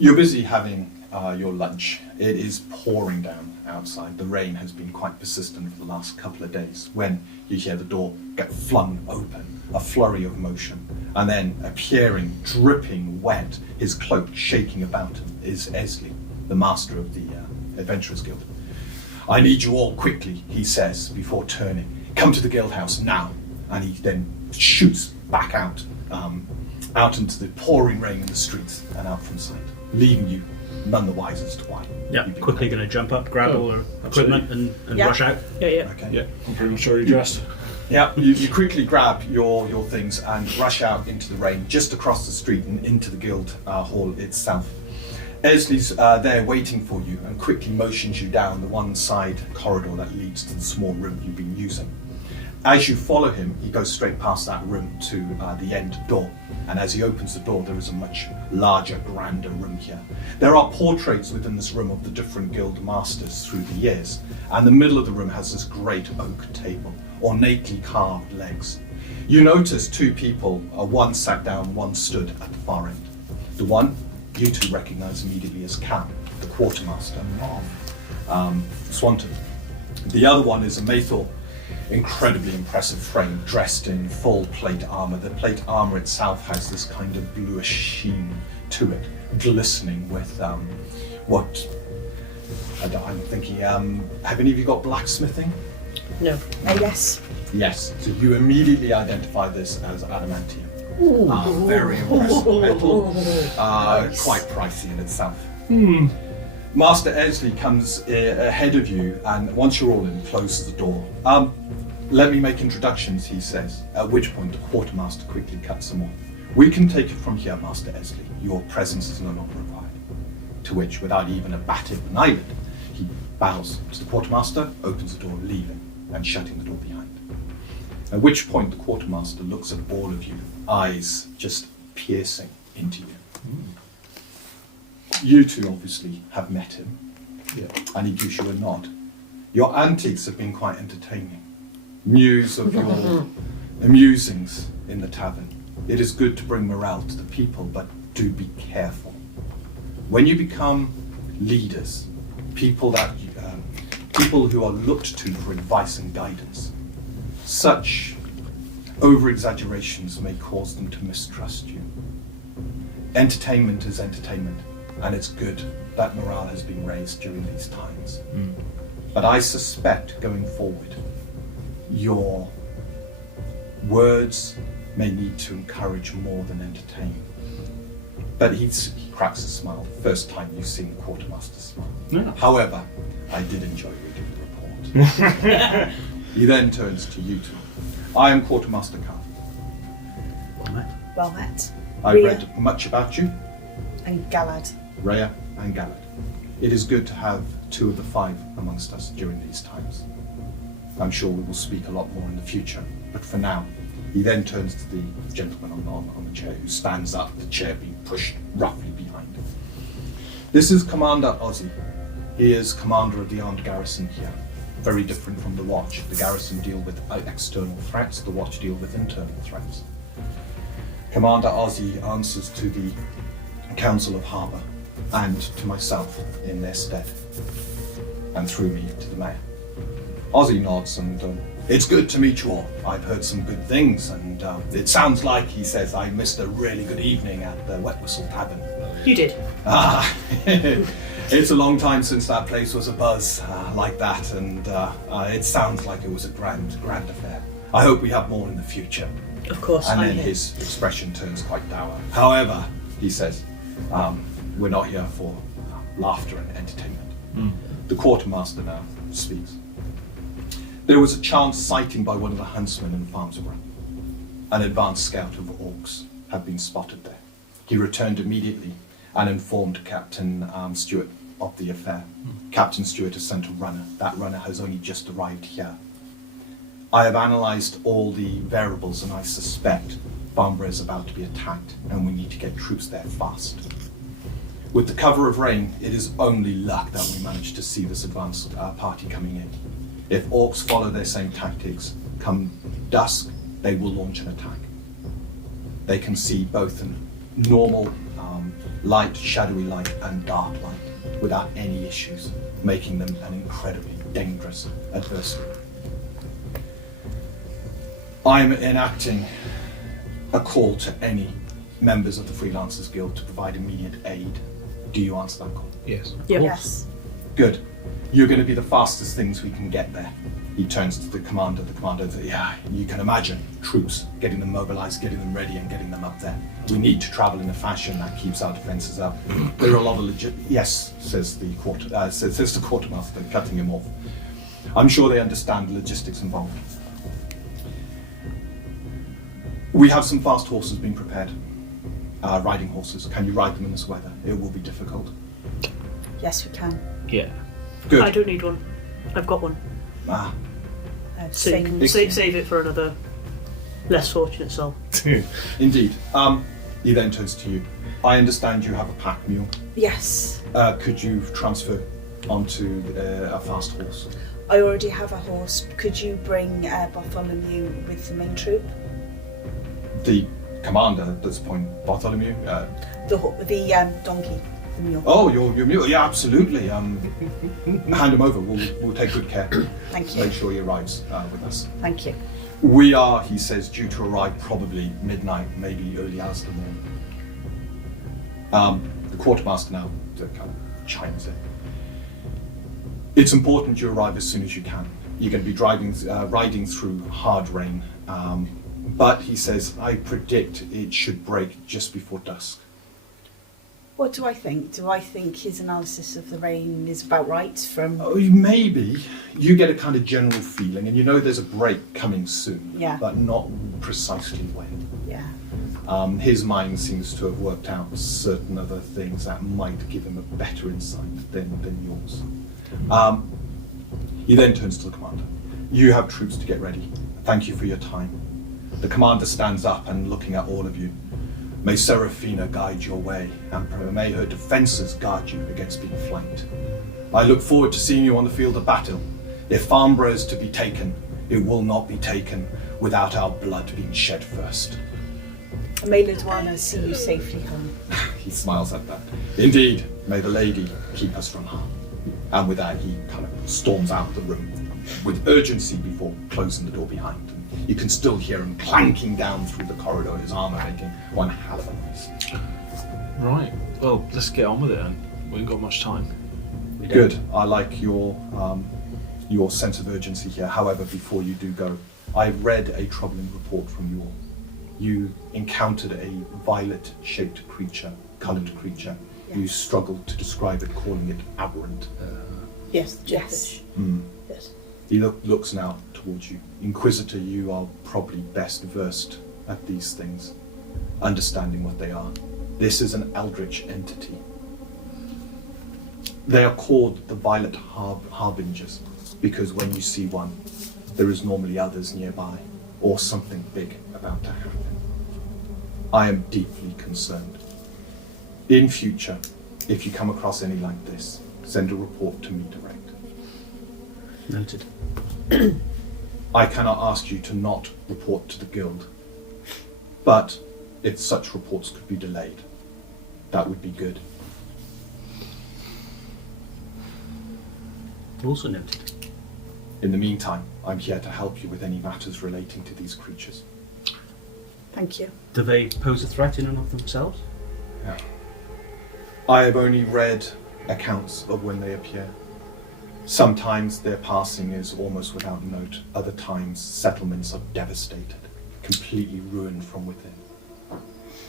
You're busy having your lunch. It is pouring down outside. The rain has been quite persistent for the last couple of days. When you hear the door get flung open, a flurry of motion, and then appearing, dripping wet, his cloak shaking about him, is Esley, the master of the Adventurers Guild. "I need you all quickly," he says, before turning. "Come to the guild house now." And he then shoots back out into the pouring rain in the streets and out from sight, leaving you none the wiser as to why. Yeah, quickly going to jump up, grab all our equipment and rush out. Yeah. Okay. Yeah, I'm pretty much already dressed. Yeah, you quickly grab your things and rush out into the rain, just across the street and into the guild hall itself. Esley's there waiting for you and quickly motions you down the one side corridor that leads to the small room you've been using. As you follow him, he goes straight past that room to the end door. And as he opens the door, there is a much larger, grander room here. There are portraits within this room of the different guild masters through the years. And the middle of the room has this great oak table, ornately carved legs. You notice two people, one sat down, one stood at the far end. The one you two recognize immediately as Kal, the quartermaster of Swanton. The other one is a Maythor, incredibly impressive frame, dressed in full plate armor. The plate armor itself has this kind of bluish sheen to it, glistening with what I'm thinking. Have any of you got blacksmithing? No. Yes. Yes. So you immediately identify this as adamantium. Very impressive metal. Nice. Quite pricey in itself. Master Esley comes ahead of you, and once you're all in, closes the door. Let me make introductions, he says, at which point the quartermaster quickly cuts them off. "We can take it from here, Master Esley. Your presence is no longer required." To which, without even a bat of an eyelid, he bows to the quartermaster, opens the door, leaving, and shutting the door behind. At which point the quartermaster looks at all of you, eyes just piercing into you. You two obviously have met him, and he gives you a nod. Your antics have been quite entertaining. News of your amusings in the tavern. It is good to bring morale to the people, but do be careful. When you become leaders, people who are looked to for advice and guidance, such over-exaggerations may cause them to mistrust you. Entertainment is entertainment, and it's good that morale has been raised during these times. But I suspect going forward, your words may need to encourage more than entertain. But he cracks a smile, the first time you've seen the quartermaster smile. Yeah. However, I did enjoy reading the report. He then turns to you two. "I am Quartermaster Kal. Well met. I Rhea read much about you, and Galad. Rhea and Galad. It is good to have two of the five amongst us during these times. I'm sure we will speak a lot more in the future, but for now," he then turns to the gentleman on the chair, who stands up, the chair being pushed roughly behind him. "This is Commander Ozzy. He is commander of the armed garrison here. Very different from the Watch. The garrison deal with external threats, the Watch deal with internal threats. Commander Ozzy answers to the Council of Harbour and to myself in their stead, and through me to the mayor." Ozzy nods and, "It's good to meet you all. I've heard some good things, and it sounds like," he says, "I missed a really good evening at the Wet Whistle Tavern." You did. It's a long time since that place was a buzz like that, and it sounds like it was a grand affair. I hope we have more in the future." Of course, And I'm then here. his expression turns quite dour. "However," he says, "we're not here for laughter and entertainment." The quartermaster now speaks. "There was a chance sighting by one of the huntsmen in Farmborough. An advanced scout of orcs had been spotted there. He returned immediately and informed Captain Stewart of the affair. Captain Stewart has sent a runner. That runner has only just arrived here. I have analysed all the variables, and I suspect Farmborough is about to be attacked, and we need to get troops there fast. With the cover of rain, it is only luck that we managed to see this advanced party coming in. If orcs follow their same tactics, come dusk, they will launch an attack. They can see both a normal light, shadowy light, and dark light without any issues, making them an incredibly dangerous adversary. I'm enacting a call to any members of the Freelancers Guild to provide immediate aid. Do you answer that call? Yes. Yep. Yes. Good. You're going to be the fastest things we can get there. He turns to the commander. The commander says, yeah, you can imagine troops, getting them mobilized, getting them ready, and getting them up there. We need to travel in a fashion that keeps our defenses up. There are a lot of yes, says the quartermaster, cutting him off. I'm sure they understand the logistics involved. We have some fast horses being prepared. Riding horses. Can you ride them in this weather? It will be difficult. Yes, we can. Yeah. Good. I don't need one. I've got one. Ah, So you can save it for another less fortunate soul. indeed. He then turns to you. I understand you have a pack mule. Yes. Could you transfer onto a fast horse? I already have a horse. Could you bring Bartholomew with the main troop? The commander at this point, Bartholomew. The donkey, the mule. Oh, your mule. Yeah, absolutely. Hand him over. We'll take good care. Thank you. Make sure he arrives with us. Thank you. We are, he says, due to arrive probably midnight, maybe early hours of the morning. The quartermaster now kind of chimes in. It's important you arrive as soon as you can. You're going to be riding through hard rain. But he says, I predict it should break just before dusk. What do I think? Do I think his analysis of the rain is about right from... Oh, maybe. You get a kind of general feeling, and you know there's a break coming soon, Yeah. but not precisely when. Yeah. His mind seems to have worked out certain other things that might give him a better insight than yours. He then turns to the commander. You have troops to get ready. Thank you for your time. The commander stands up and looking at all of you. May Seraphina guide your way, and may her defences guard you against being flanked. I look forward to seeing you on the field of battle. If Farmborough is to be taken, it will not be taken without our blood being shed first. May Lidwana see you safely home. He smiles at that. Indeed, may the lady keep us from harm. And with that, he kind of storms out of the room with urgency before closing the door behind him. You can still hear him clanking down through the corridor, his armour making one hell of a noise. Right. Well, let's get on with it then. We ain't got much time. Good. I like your sense of urgency here. However, before you do go, I read a troubling report from you all. You encountered a violet-shaped creature, coloured creature. Yes. You struggled to describe it, calling it aberrant. Yes, Yes. Yes. He looks now towards you. Inquisitor, you are probably best versed at these things, understanding what they are. This is an eldritch entity. They are called the Violet Harbingers because when you see one, there is normally others nearby or something big about to happen. I am deeply concerned. In future, if you come across any like this, send a report to me direct. Noted. I cannot ask you to not report to the guild, but if such reports could be delayed, that would be good. Also noted. In the meantime, I'm here to help you with any matters relating to these creatures. Thank you. Do they pose a threat in and of themselves? Yeah. I have only read accounts of when they appear. Sometimes their passing is almost without note. Other times, settlements are devastated, completely ruined from within.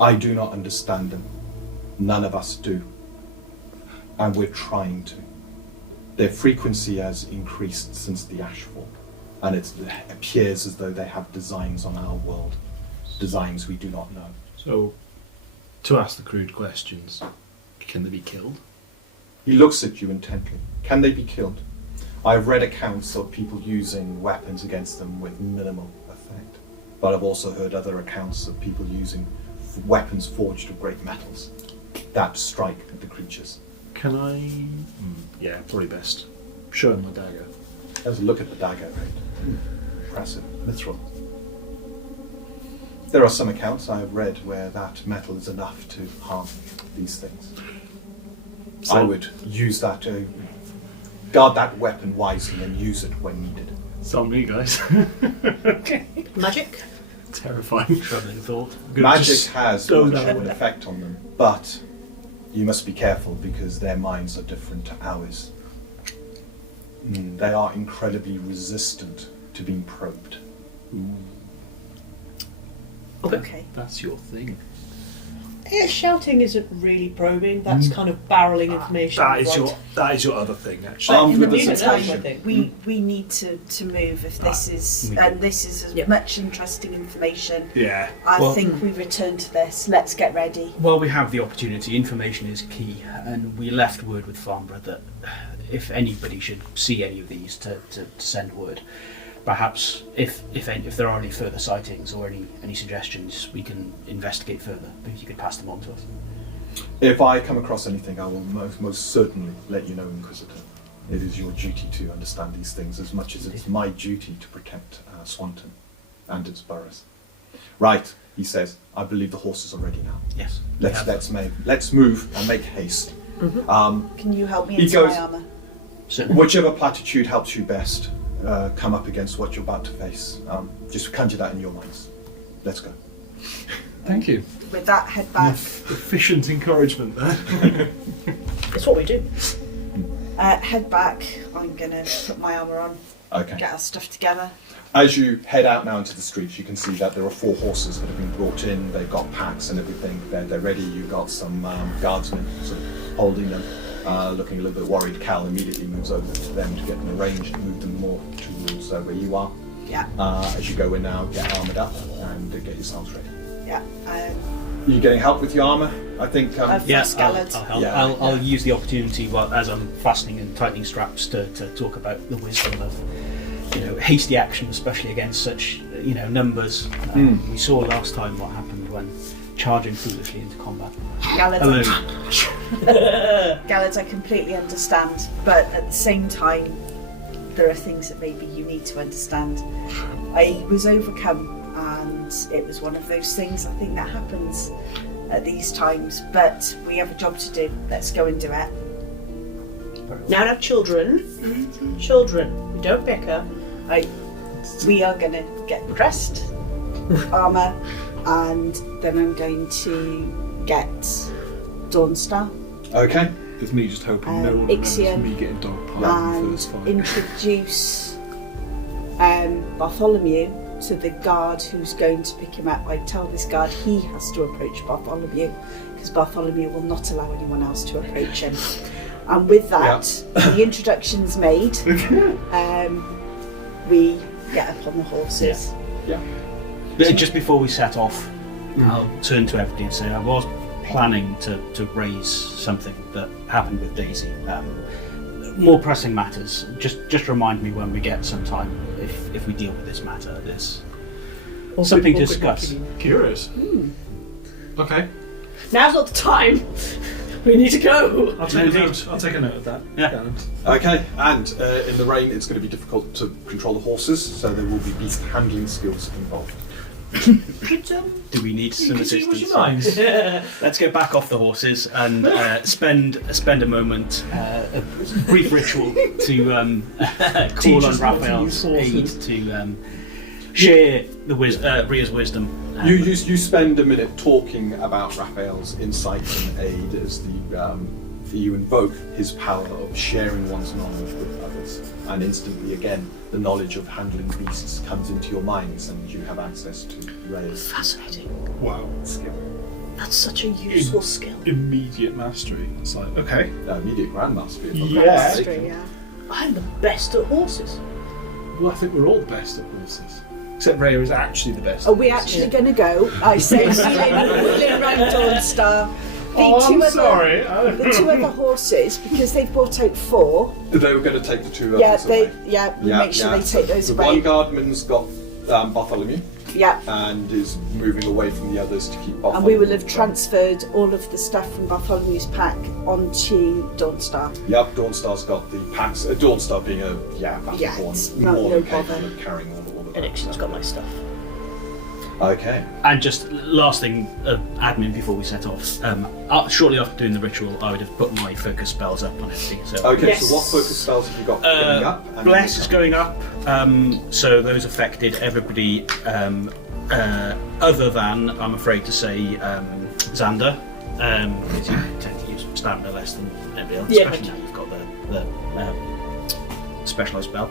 I do not understand them. None of us do. And we're trying to. Their frequency has increased since the Ashfall, and it appears as though they have designs on our world. Designs we do not know. So, to ask the crude questions, can they be killed? He looks at you intently. Can they be killed? I've read accounts of people using weapons against them with minimal effect, but I've also heard other accounts of people using weapons forged of great metals that strike at the creatures. Can I? Yeah, probably best. Show him my dagger. Let's look at the dagger, right? Impressive. Mithril. There are some accounts I have read where that metal is enough to harm these things. So- I would use that to guard that weapon wisely and use it when needed. It's on me, guys. Magic? Terrifying. Troubling thought. Good, Magic just has go much down. of an effect on them, but you must be careful because their minds are different to ours. They are incredibly resistant to being probed. Okay. That's your thing. Yeah, shouting isn't really probing. That's kind of barreling information. That is your other thing, actually. Armed in the with a meantime, citation. we need to move if this is and this is as Yep. much interesting information. Yeah. I Well- think we return to this. Let's get ready. While we have the opportunity, information is key, and we left word with Farmborough that if anybody should see any of these, to send word. Perhaps if there are any further sightings or any suggestions, we can investigate further. Maybe you could pass them on to us. If I come across anything, I will most certainly let you know, Inquisitor. It is your duty to understand these things as much as it's my duty to protect Swanton and its boroughs. Right, he says. I believe the horses are ready now. Yes. Let's move and make haste. Can you help me He into goes- my armour? Certainly. Whichever platitude helps you best come up against what you're about to face. Just conjure that in your minds. Let's go. Thank you. With that, head back. Efficient encouragement there. It's what we do. Head back. I'm gonna put my armour on. Okay. Get our stuff together. As you head out now into the streets, you can see that there are 4 horses that have been brought in. They've got packs and everything. They're ready. You've got some guardsmen sort of holding them, looking a little bit worried. Kal immediately moves over to them to get them arranged, move them more towards where you are. Yeah. As you go in now, get armoured up and get yourselves ready. Yeah. Are you getting help with your armour? I think. Yeah, First I'll Gallard. help. Yeah. I'll use the opportunity as I'm fastening and tightening straps to talk about the wisdom of hasty action, especially against such numbers. We saw last time what happened when charging foolishly into combat. Gallard, Hello. Gallard, I completely understand, but at the same time, there are things that maybe you need to understand. I was overcome, and it was one of those things I think that happens at these times, but we have a job to do. Let's go and do it. Now children. Children. We don't bicker. We are going to get dressed, armour, and then I'm going to get Dawnstar Okay. There's me just hoping no one remembers Ixion me getting dog piled in the first and fight. introduce Bartholomew to the guard who's going to pick him up. I tell this guard he has to approach Bartholomew because Bartholomew will not allow anyone else to approach him. And with that, the introduction's made. We get up on the horses. Yeah. But just before we set off, I'll turn to everybody and say I was planning to raise something that happened with Daisy. More pressing matters. Just remind me when we get some time if we deal with this matter. There's something to discuss. Curious. Okay. Now's not the time. We need to go. I'll take a note of that. Yeah. Okay, and in the rain it's going to be difficult to control the horses, so there will be beast handling skills involved. Do we need some assistance? Your mind. Let's get back off the horses and spend a moment, a brief ritual to call on Raphael's aid to share the Ria's wisdom. You spend a minute talking about Raphael's insight and aid as you invoke his power of sharing one's knowledge with others, and instantly again the knowledge of handling beasts comes into your minds and you have access to Rhea's Fascinating. Wow. skill. That's such a useful skill. Immediate mastery. It's like, okay. Immediate grandmaster. Yeah. Yeah. I'm the best at horses. Well, I think we're all the best at horses. Except Rhea is actually the best. Are at we horses. actually going to go? I say, wheeling around Dawnstar. The 2 other horses, because they've brought out 4. They were going to take the 2 Yeah, others away. we make sure they take those the away. one guardman's got Bartholomew Yeah. and is moving away from the others to keep Bartholomew. And we will have transferred all of the stuff from Bartholomew's pack onto Dawnstar. Yep, Dawnstar's got the packs. Dawnstar being Yeah, battleborn, it's more no than bother. capable of carrying all of that. Ellixion's got my stuff. Okay. And just last thing, admin before we set off. Shortly after doing the ritual, I would have put my focus spells up on everything. So Okay, Yes. so what focus spells have you got going up? And Bless is going up. So those affected, everybody other than, I'm afraid to say, Xander, because you tend to use stamina less than everybody else, Yeah. especially now you've got the specialised spell.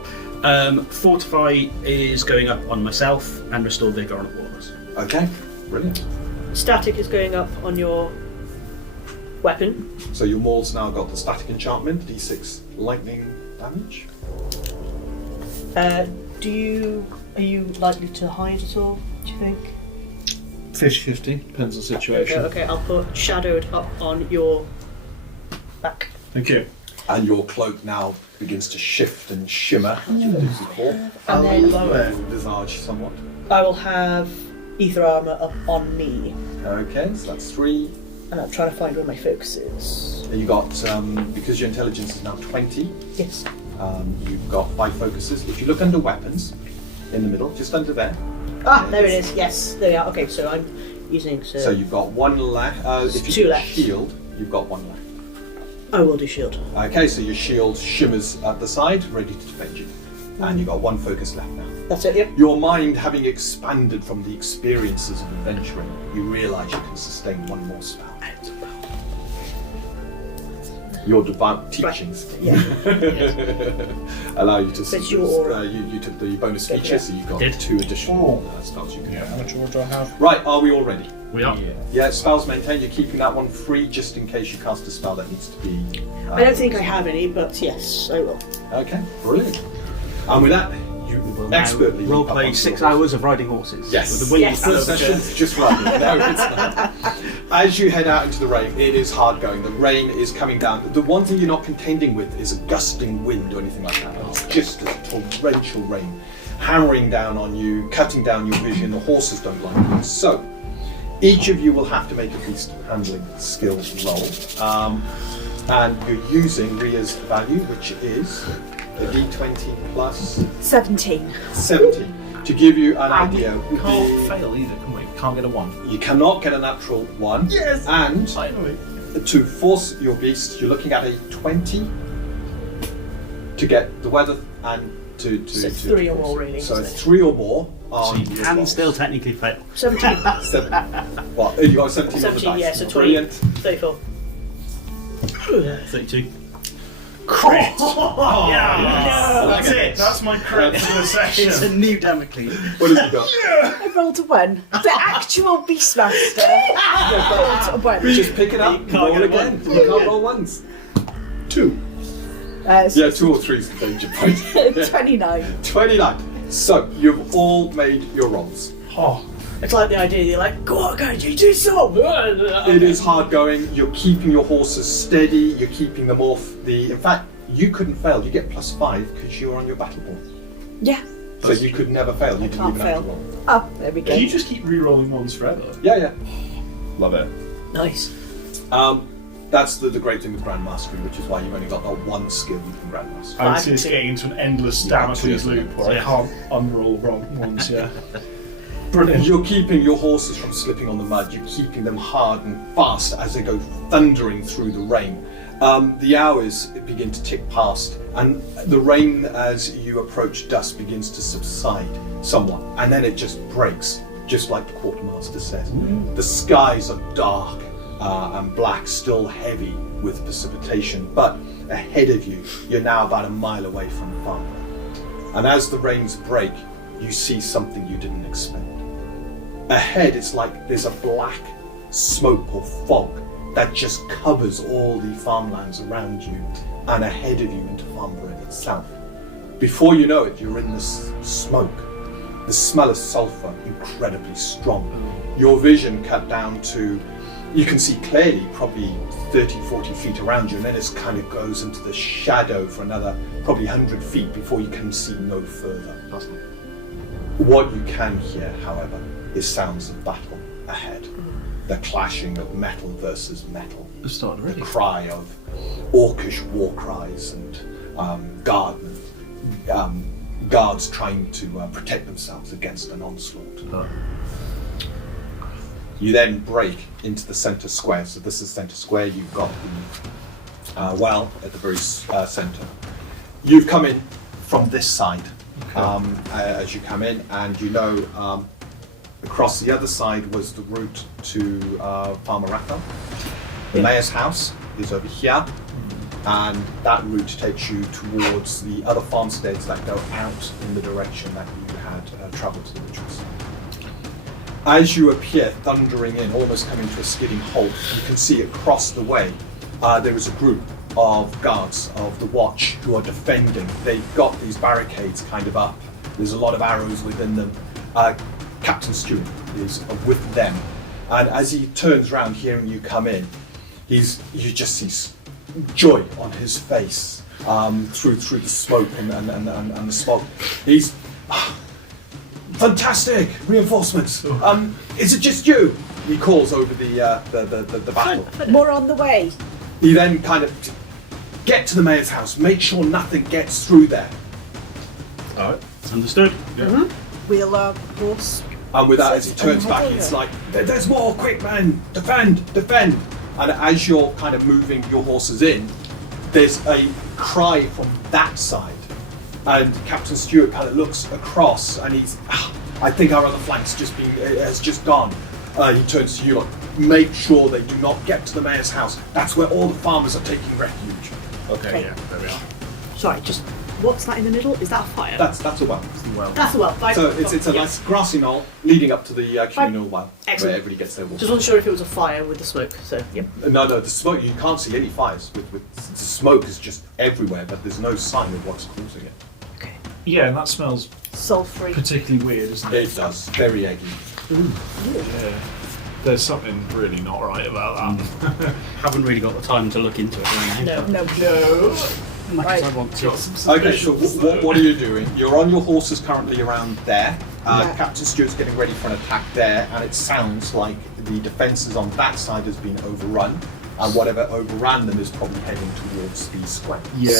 Fortify is going up on myself, and Restore Vigour on all of us. Okay, brilliant. Static is going up on your weapon. So your Maul's now got the static enchantment, d6 lightning damage. Are you likely to hide at all, do you think? 50-50, depends on the situation. Okay, I'll put Shadowed up on your back. Thank you. And your cloak now begins to shift and shimmer as you do the core. And then Visage somewhat. I will have Ether Armour up on me. Okay, so that's 3. And I'm trying to find where my focus is. And you got, because your intelligence is now 20, Yes. you've got 5 focuses. If you look under weapons, in the middle, just under there. There it is. Yes, there we are. Okay, so I'm using... So you've got 1 left. If you 2 do left. shield, you've got 1 left. I will do shield. Okay, so your shield shimmers at the side, ready to defend you. And you've got 1 focus left now. That's it, yep. Your mind having expanded from the experiences of adventuring, you realise you can sustain 1 more spell. Your divine teachings allow you to. It's your aura. You took the bonus feature, Yeah. so you've got Did. 2 additional spells you can Yeah, have. how much order do I have? Right, are we all ready? We are. Yeah, spells maintained. You're keeping that one free just in case you cast a spell that needs to be. I don't think I have any, but yes, I will. Okay, brilliant. And with that, you We'll now expertly leap up roleplay onto 6 your horse. hours of riding horses. Yes. With the wind Yes. and First the session's just right. No, it's not. As you head out into the rain, it is hard going. The rain is coming down. The one thing you're not contending with is a gusting wind or anything like that. It's just a torrential rain hammering down on you, cutting down your vision. The horses don't like it. So, each of you will have to make a beast handling skill roll. And you're using Ria's value, which is a d20 plus 17. 70. To give you an idea, Can't fail either, can we? Can't get a 1. you cannot get a natural 1. Yes! And Finally. to force your beast, you're looking at a 20 to get the weather and to So 3 or force more, it. really, So isn't it's it? 3 or more So on you your can rolls. still technically fail. 17. Well, you got 17 on the 17, dice. yeah, so 20. Brilliant. 34. 32. Crit! Yeah. That's it! That's my crit for the session. It's a new Damocles. What have you got? I rolled a 1. The actual Beastmaster rolled a 1. Just pick it up, can't roll get a again. one. You can't roll ones. 2. So Yeah, 2 or 3 is the danger point. 29. 29. So, you've all made your rolls. Oh, It's like the idea, you're like, go on, guys, you do so! It is hard going. You're keeping your horses steady. You're keeping them off the. In fact, you couldn't fail. You get +5 because you're on your battle board. Yeah. So you could never fail. You didn't can't even have to fail. roll. Oh, there we go. can you just keep re-rolling ones forever? Yeah. Love it. Nice. That's the great thing with Grandmastery, which is why you've only got that 1 skill you can Grandmaster. I see this getting into an endless Damocles loop where I can't unroll wrong ones, yeah. Brilliant. You're keeping your horses from slipping on the mud. You're keeping them hard and fast as they go thundering through the rain. The hours begin to tick past, and the rain, as you approach dusk, begins to subside somewhat, and then it just breaks, just like the Quartermaster says. The skies are dark and black, still heavy with precipitation, but ahead of you, you're now about a mile away from Farmborough. And as the rains break, you see something you didn't expect. Ahead, it's like there's a black smoke or fog that just covers all the farmlands around you and ahead of you into Farmborough itself. Before you know it, you're in this smoke. The smell of sulphur, incredibly strong. Your vision cut down to, you can see clearly, probably 30, 40 feet around you, and then it kind of goes into the shadow for another probably 100 feet before you can see no further. What you can hear, however, is sounds of battle ahead. The clashing of metal versus metal. It's started The already. cry of orcish war cries and guards trying to protect themselves against an onslaught. You then break into the centre square. So this is centre square. You've got the well at the very centre. You've come in from this side as you come in, and you know across the other side was the route to Farmborough. The mayor's house is over here, and that route takes you towards the other farmsteads that go out in the direction that you had travelled to the Ridges. As you appear thundering in, almost coming to a skidding halt, you can see across the way there is a group of guards of the watch who are defending. They've got these barricades kind of up. There's a lot of arrows within them. Captain Stewart is with them, and as he turns around hearing you come in, you just see joy on his face through the smoke and the smog. He's fantastic reinforcements. Is it just you? He calls over the battle. More on the way. He then kind of get to the mayor's house. Make sure nothing gets through there. All right, understood. Yeah. Wheel our horse. And with that, as he turns back, it's like, there's more, quick men, defend. And as you're kind of moving your horses in, there's a cry from that side. And Captain Stewart kind of looks across, and he's, I think our other flank's has just gone. He turns to you like, make sure they do not get to the mayor's house. That's where all the farmers are taking refuge. Okay, yeah, there we are. Sorry, just what's that in the middle? Is that a fire? That's a well. Well, That's a well. Fine. So it's a Yeah. nice grassy knoll leading up to the communal well, Excellent. where everybody gets their water. Just wasn't sure if it was a fire with the smoke. So yep. No, the smoke, you can't see any fires. With the smoke is just everywhere, but there's no sign of what's causing it. Okay. yeah, and that smells Sulphury. particularly weird, doesn't it? It does, very eggy. Yeah. There's something really not right about that. Haven't really got the time to look into it right now. No. No. Much Right. as I want to. Got some Okay, so suspicions, what are you doing? You're on your horses currently around there. Yeah. Captain Stewart's getting ready for an attack there, and it sounds like the defences on that side has been overrun, and whatever overran them is probably heading towards the square. Yeah.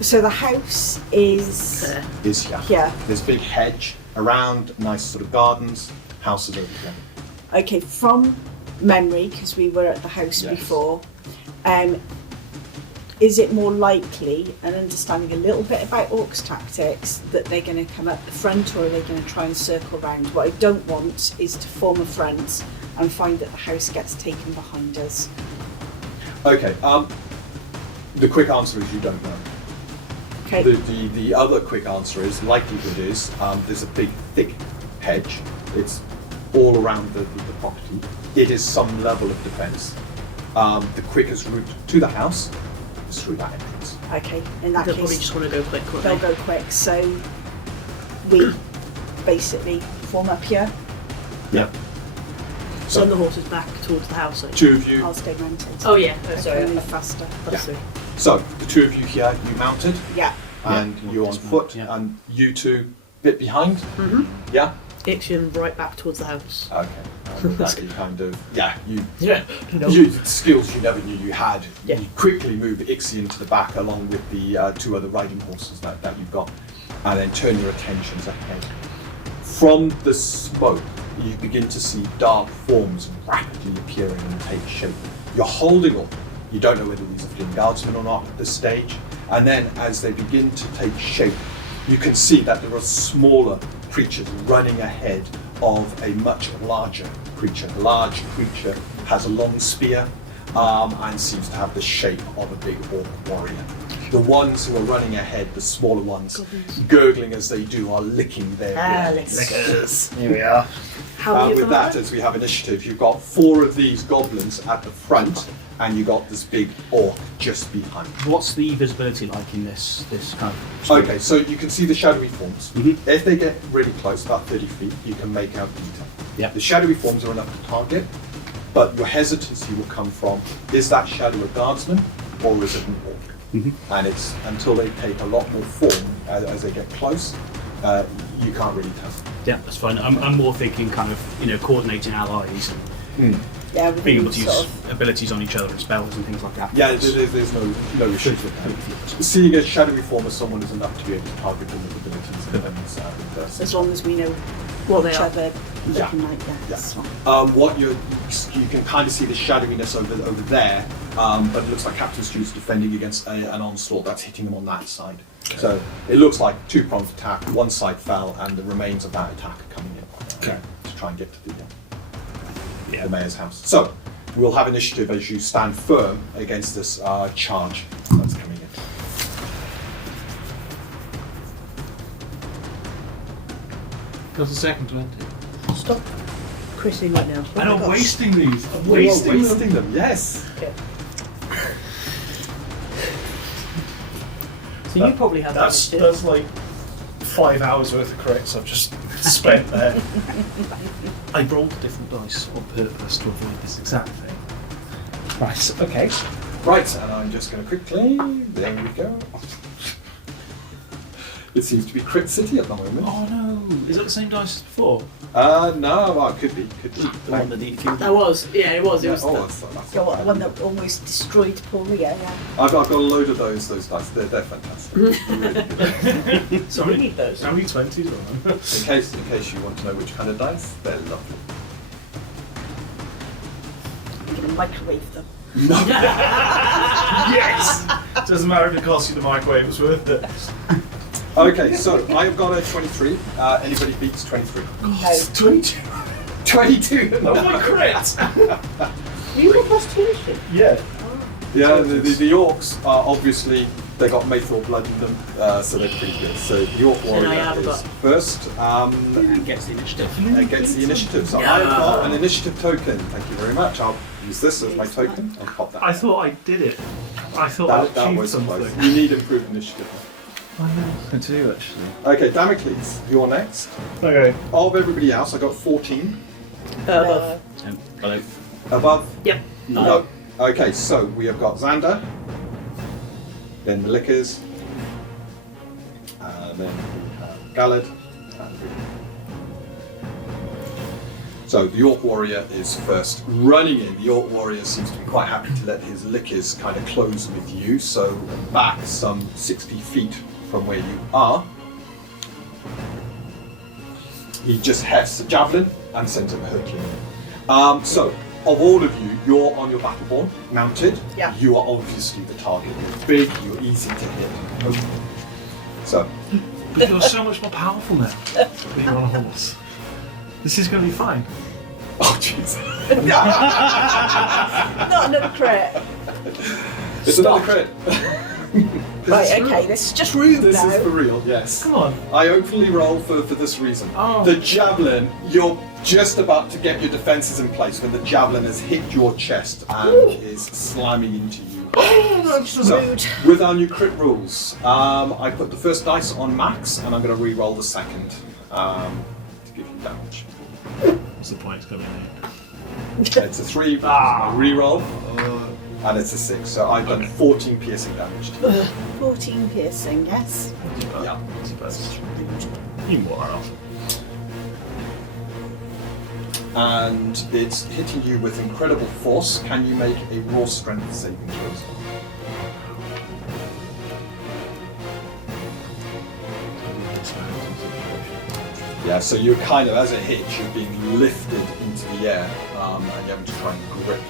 So the house is There. Is here. here. There's a big hedge around, nice sort of gardens, houses over there. Okay, from memory, because we were at the house Yes. before, is it more likely, and understanding a little bit about orcs' tactics, that they're going to come up the front, or are they going to try and circle round? What I don't want is to form a front and find that the house gets taken behind us. Okay, the quick answer is you don't know. Okay. The other quick answer is, likelihood is, there's a big thick hedge. It's all around the property. It is some level of defence. The quickest route to the house is through that entrance. Okay, in that They'll probably case, just want to go quick, won't they'll they? go quick. So we basically form up here. Yeah. Send the horses back towards the house. So. Two of you. I'll stay mounted. Oh yeah. Oh, I sorry. can move faster. That's Yeah. it. So the two of you here, you mounted, Yeah. and Yeah. you on foot, Yeah. and you two bit behind. Mm-hmm. Yeah. Ixion right back towards the house. Okay. With that you kind of you Yeah. you skills you never knew you had. Yeah. You quickly move Ixion to the back along with the two other riding horses that you've got, and then turn your attentions ahead. From the smoke, you begin to see dark forms rapidly appearing and take shape. You're holding up. You don't know whether these are fleeing guardsmen or not at this stage. And then as they begin to take shape, you can see that there are smaller creatures running ahead of a much larger creature. The large creature has a long spear and seems to have the shape of a big orc warrior. The ones who are running ahead, the smaller ones, gurgling as they do, are licking their wounds. Here we are. How are you With that, as we have initiative, you've got 4 of these goblins at the front, and you've got this big orc just behind. What's the visibility like in this kind of? Okay, so you can see the shadowy forms. Mhm. If they get really close, about 30 feet, you can make out detail. Yeah. The shadowy forms are enough to target, but your hesitancy will come from, is that shadow a guardsman, or is it an orc? Mhm. And it's until they take a lot more form as they get close, you can't really tell. Yeah, that's fine. I'm more thinking kind of coordinating allies and Yeah, we being can able to sort use abilities on each other and spells and things like that. Yeah, there's no issues with that. Seeing a shadowy form as someone is enough to be able to target them with abilities and as long as we know What they each are. other looking like that. Yeah. That's fine. What you can kind of see the shadowiness over there, but it looks like Captain Stew's defending against an onslaught that's hitting him on that side. Okay. So it looks like 2-pronged attack. One side fell, and the remains of that attack are coming in Okay. to try and get to the mayor's house. So we'll have initiative as you stand firm against this charge that's coming in. There's a second 20. Stop critting right now. I'm not wasting these. I'm You're wasting them. wasting them, yes. Okay. So you probably have That's that. that's like 5 hours worth of corrects I've just spent there. I rolled different dice on purpose to avoid this exact thing. Right, okay. Right, and I'm just going to quickly. There we go. It seems to be Crit City at the moment. Oh no! Is that the same dice as before? No, well, it could be. The one that needed killed. That was, yeah, it was. It was. that's The not bad. one that almost destroyed poor Ria. Yeah. I've got a load of those dice. They're fantastic. They're really good. So We need those. How many 20s are on? In case you want to know which kind of dice, they're lovely. I'm going to microwave them. Yes! Doesn't matter if it costs you the microwave, it's worth it. Okay, so I've got a 23. Anybody beats 23? No. 22. 22. Oh my crit! You got +2 initiative. Yeah. Yeah, the orcs are obviously, they got Maythor blood in them, so they're pretty good. So the orc I warrior have is got- first. And gets the initiative. And gets the initiative. So I've got an initiative token. Thank you very much. I'll use this as my token. I'll pop that. I thought I did it. I thought I that achieved was something. close. You need improved initiative. I know. I do actually. Okay, Damocles, you're next. Okay. Of everybody else, I got 14. Above. 10. Hello. Above? Yep. No. Okay, so we have got Xander, then the Lickers, then we have Galad, and Ruben. So the Orc Warrior is first running in. The Orc Warrior seems to be quite happy to let his Lickers kind of close with you, so back some 60 feet from where you are. He just hefts a javelin and sends it hurtling. So, of all of you, you're on your battleborn, mounted. Yeah. You are obviously the target. You're big, you're easy to hit. So, But you're so much more powerful now being on a horse. This is going to be fine. oh jeez. Not another crit. It's another crit. Right, okay, this is just rude This now. is for real, yes. Come on. I openly roll for this reason. Oh. The javelin, you're just about to get your defenses in place when the javelin has hit your chest and is slamming into you. That's So, rude. with our new crit rules, I put the first dice on max and I'm going to re-roll the second to give you damage. What's the point? It's going to be It's a 3, re-roll, and it's a 6. So I've done 14 piercing damage to you. 14 piercing, yes. Yeah. You more. And it's hitting you with incredible force. Can you make a raw strength saving throw? Yeah, so you're kind of, as it hits, you're being lifted into the air, and you're having to try and grip.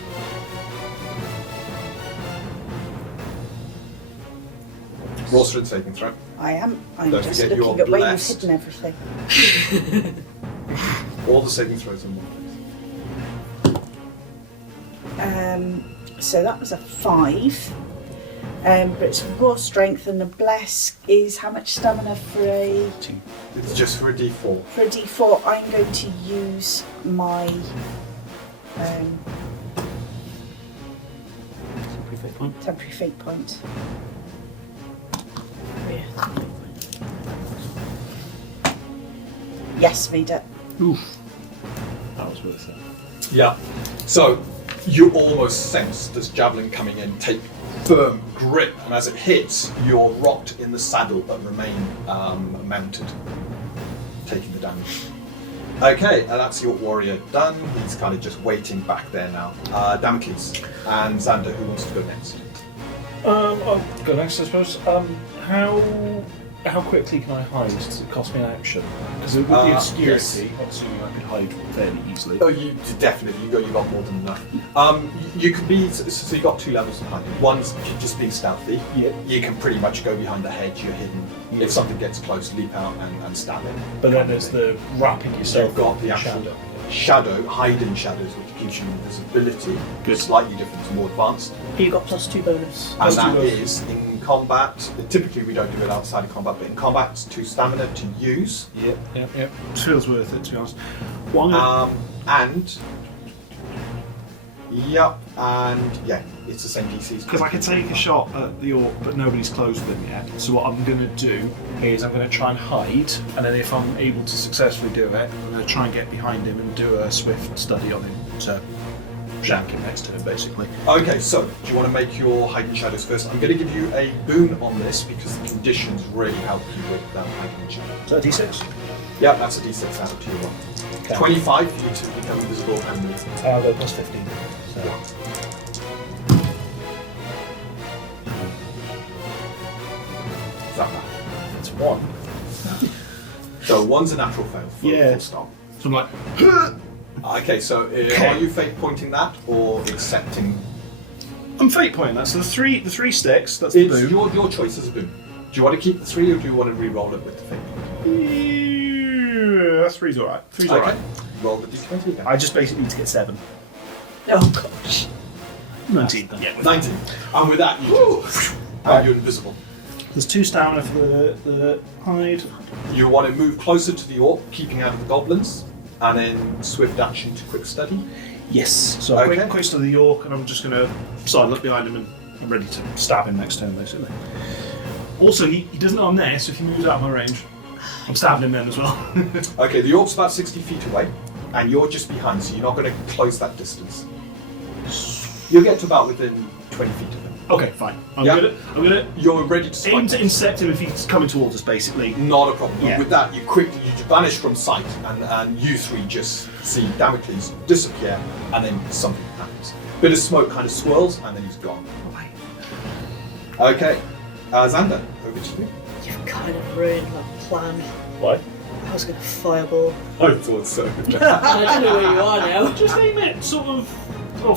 Raw strength saving throw. I am. I'm Don't just forget looking you're at where you've blessed. hidden everything. All the saving throws in one place. So that was a 5. But it's raw strength, and the bless is how much stamina for a 2. It's just for a d4. for a d4. I'm going to use my Temporary fate point. temporary fate point. Yes, made it. Oof. That was worth it. Yeah. So you almost sense this javelin coming in, take firm grip, and as it hits, you're rocked in the saddle but remain mounted, taking the damage. Okay, and that's your warrior done. He's kind of just waiting back there now. Damocles and Xander, who wants to go next? I'll go next, I suppose. How how quickly can I hide? Does it cost me an action? Because with the obscurity, I'm assuming I could hide fairly easily. Oh, you definitely. You got more than enough. You could be. So you got 2 levels of hiding. One's just being stealthy. Yeah. You can pretty much go behind the hedge. You're hidden. Yeah. If something gets close, leap out and stab it. But then there's the wrapping yourself. You've got the actual shadow, hide in shadows, which gives you invisibility. Good. Slightly different, it's more advanced. You got +2 bonus. And Plus that 2 bonus. is in combat. Typically, we don't do it outside of combat, but in combat, it's 2 stamina to use. Yep. It feels worth it, to be honest. One. It's the same DCs. Because I could take a shot at the orc, but nobody's close with him yet. So what I'm going to do is I'm going to try and hide, and then if I'm able to successfully do it, I'm going to try and get behind him and do a swift study on him to shank him next to him, basically. Okay, so do you want to make your hidden shadows first? I'm going to give you a boon on this because the conditions really help you with hiding shadows. So D6? Yeah, that's a D6 added to your roll. Okay. 25 for you to become invisible and move. I'll go plus 15. So. It's 1. So 1's a natural fail for full stop. So I'm like, Okay, so are you fake pointing that or accepting? I'm fate pointing that. So the three sticks. That's the It's boon. your choice as a boon. Do you want to keep the 3 or do you want to re-roll it with the fake point? Yeah, 3's alright. 3's All okay. right. Roll the d20 again. I just basically need to get 7. Oh gosh. 19 then. Yeah, 19. And with that, you're invisible. There's 2 stamina for the hide. You want to move closer to the orc, keeping out of the goblins, and then swift action to quick study. Yes. So Okay. quick to the York, and I'm just going to sidle up behind him and I'm ready to stab him next turn, basically. Also, he doesn't know I'm there, so if he moves out of my range, I'm stabbing him then as well. Okay, the orc's about 60 feet away, and you're just behind, so you're not going to close that distance. You'll get to about within 20 feet of him. Okay, fine. I'm Yeah. gonna You're ready to aim strike. to intercept him if he's coming towards us, basically. Not a problem. Yeah. With that, you vanish from sight, and you 3 just see Damocles disappear, and then something happens. Bit of smoke kind of swirls, and then he's gone. Okay, Xander, over to you. You've kind of ruined my plan. Why? I was going to fireball. I thought so. And I don't know where you are now. Just aim it, sort of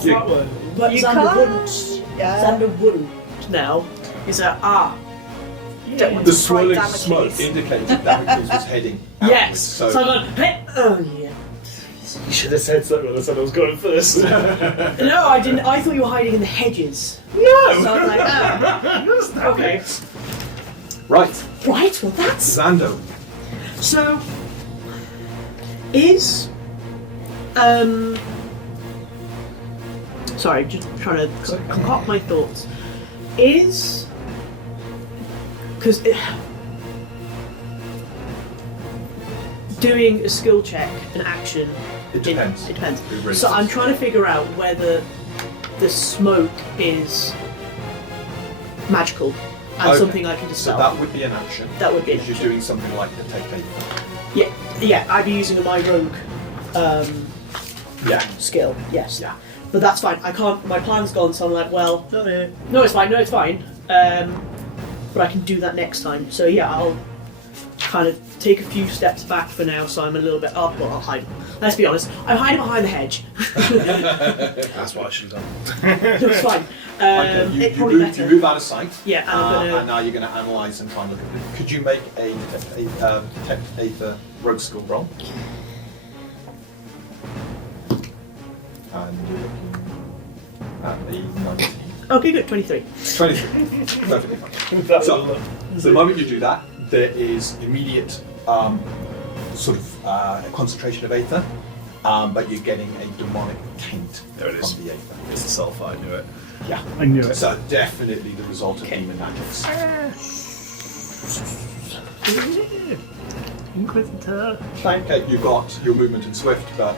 Yeah. flatward. But You Xander can't. wouldn't. Yeah. Xander wouldn't now. He's like, Don't want The to strike swirling Damocles. smoke indicated Damocles was heading outwards. yes. So I'm going, hey, oh yeah. You should have said something when I said I was going first. No, I didn't. I thought you were hiding in the hedges. No! So I was like, oh, okay. Right, Right, well that's... Xander. So, is... Sorry, just trying to concoct my thoughts. Is... Because... Doing a skill check, an action... It depends. It depends. It really So I'm does. trying to figure out whether the smoke is magical and Okay. something I can So dispel. that would be an action. That would be an Because you're action. doing something like the take paper. Yeah, I'd be using my rogue Yeah. skill, yes. Yeah. But that's fine. I can't. My plan's gone, so I'm like, well, no, it's fine. No, it's fine. But I can do that next time. So yeah, I'll kind of take a few steps back for now. So I'm a little bit up. Well, I'll hide. Let's be honest. I'm hiding behind the hedge. That's what I should have done. No, it's fine. Okay, It's you probably move, better. you move out of sight. Yeah, and I'm gonna. And now you're going to analyse and try and look at it. Could you make a detect Aether rogue skill roll? And you're looking at a 19. Okay, good. 23. 23. Perfectly fine. That's So the moment you do that, there is immediate sort of concentration of Aether, but you're getting a demonic taint There it is. from the Aether. It's the sulfur, I knew it. Yeah. I knew it. So definitely the result of demon magics. Inquisitor. Fine. Okay, you got your movement and swift, but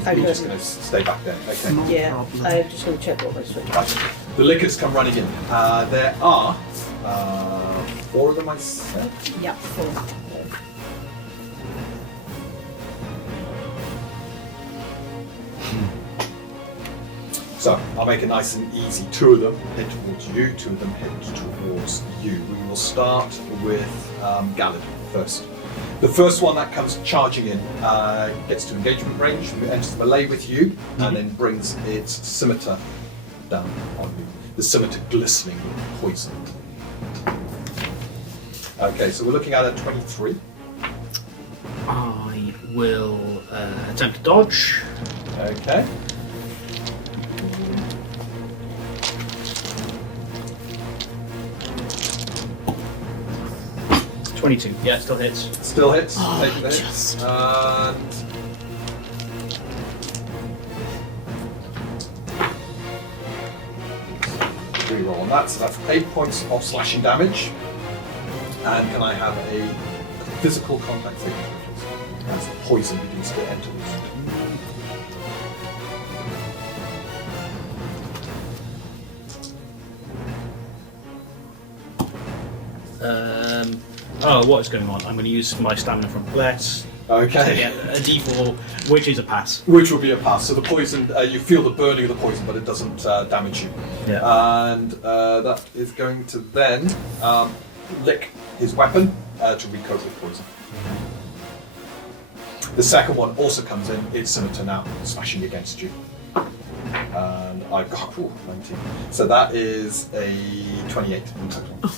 Okay. you're just going to stay back there. Okay. Yeah, I'm just going to check what my switch. Right. The lickers come running in. There are 4 of them, I said. Yeah, 4. So I'll make it nice and easy. 2 of them head towards you, 2 of them head towards you. We will start with Gallad first. The first one that comes charging in gets to engagement range, enters melee with you, and then brings its scimitar down on you. The scimitar glistening with poison. Okay, so we're looking at a 23. I will attempt to dodge. Okay. $22. Yeah, it still hits. Still hits. Oh, Taking the hit. just- And reroll on that. So that's 8 points of slashing damage. And can I have a physical contact saving throw, please? As the poison begins to enter. What is going on? I'm going to use my stamina from Bless to Okay. get a D4, which is a pass. Which will be a pass. So the poison, you feel the burning of the poison, but it doesn't damage you. Yeah. And that is going to then lick his weapon to recoat with poison. The second one also comes in. It's scimitar now, smashing against you. And I've got 19. So that is a 28 in total.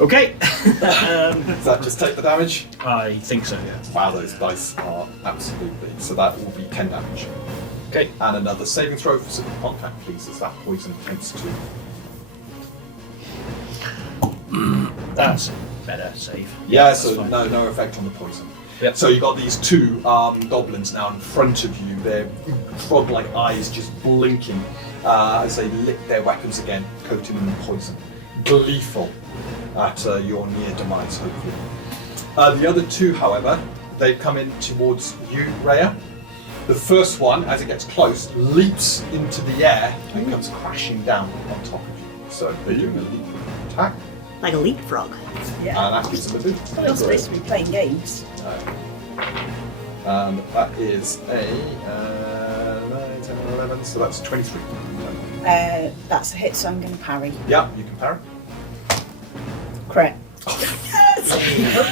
Okay. Does that just take the damage? I think so, yeah. Wow, those dice are absolutely. So that will be 10 damage. Okay. And another saving throw for physical contact, please, as that poison tends to. That's better save. Yeah, that's so fine. no effect on the poison. Yep. So you've got these 2 goblins now in front of you, their frog-like eyes just blinking as they lick their weapons again, coating them in poison. Gleeful at your near demise, hopefully. The other 2, however, they've come in towards you, Rhea. The first one, as it gets close, leaps into the air and comes crashing down on top of you. So they're doing a leap attack, Like a leapfrog. Yeah. and that gives them a boot. We're not supposed to be playing games. And that is a 9, 10, 11, so that's 23. That's a hit, so I'm going to parry. Yeah, you can parry. Crit. The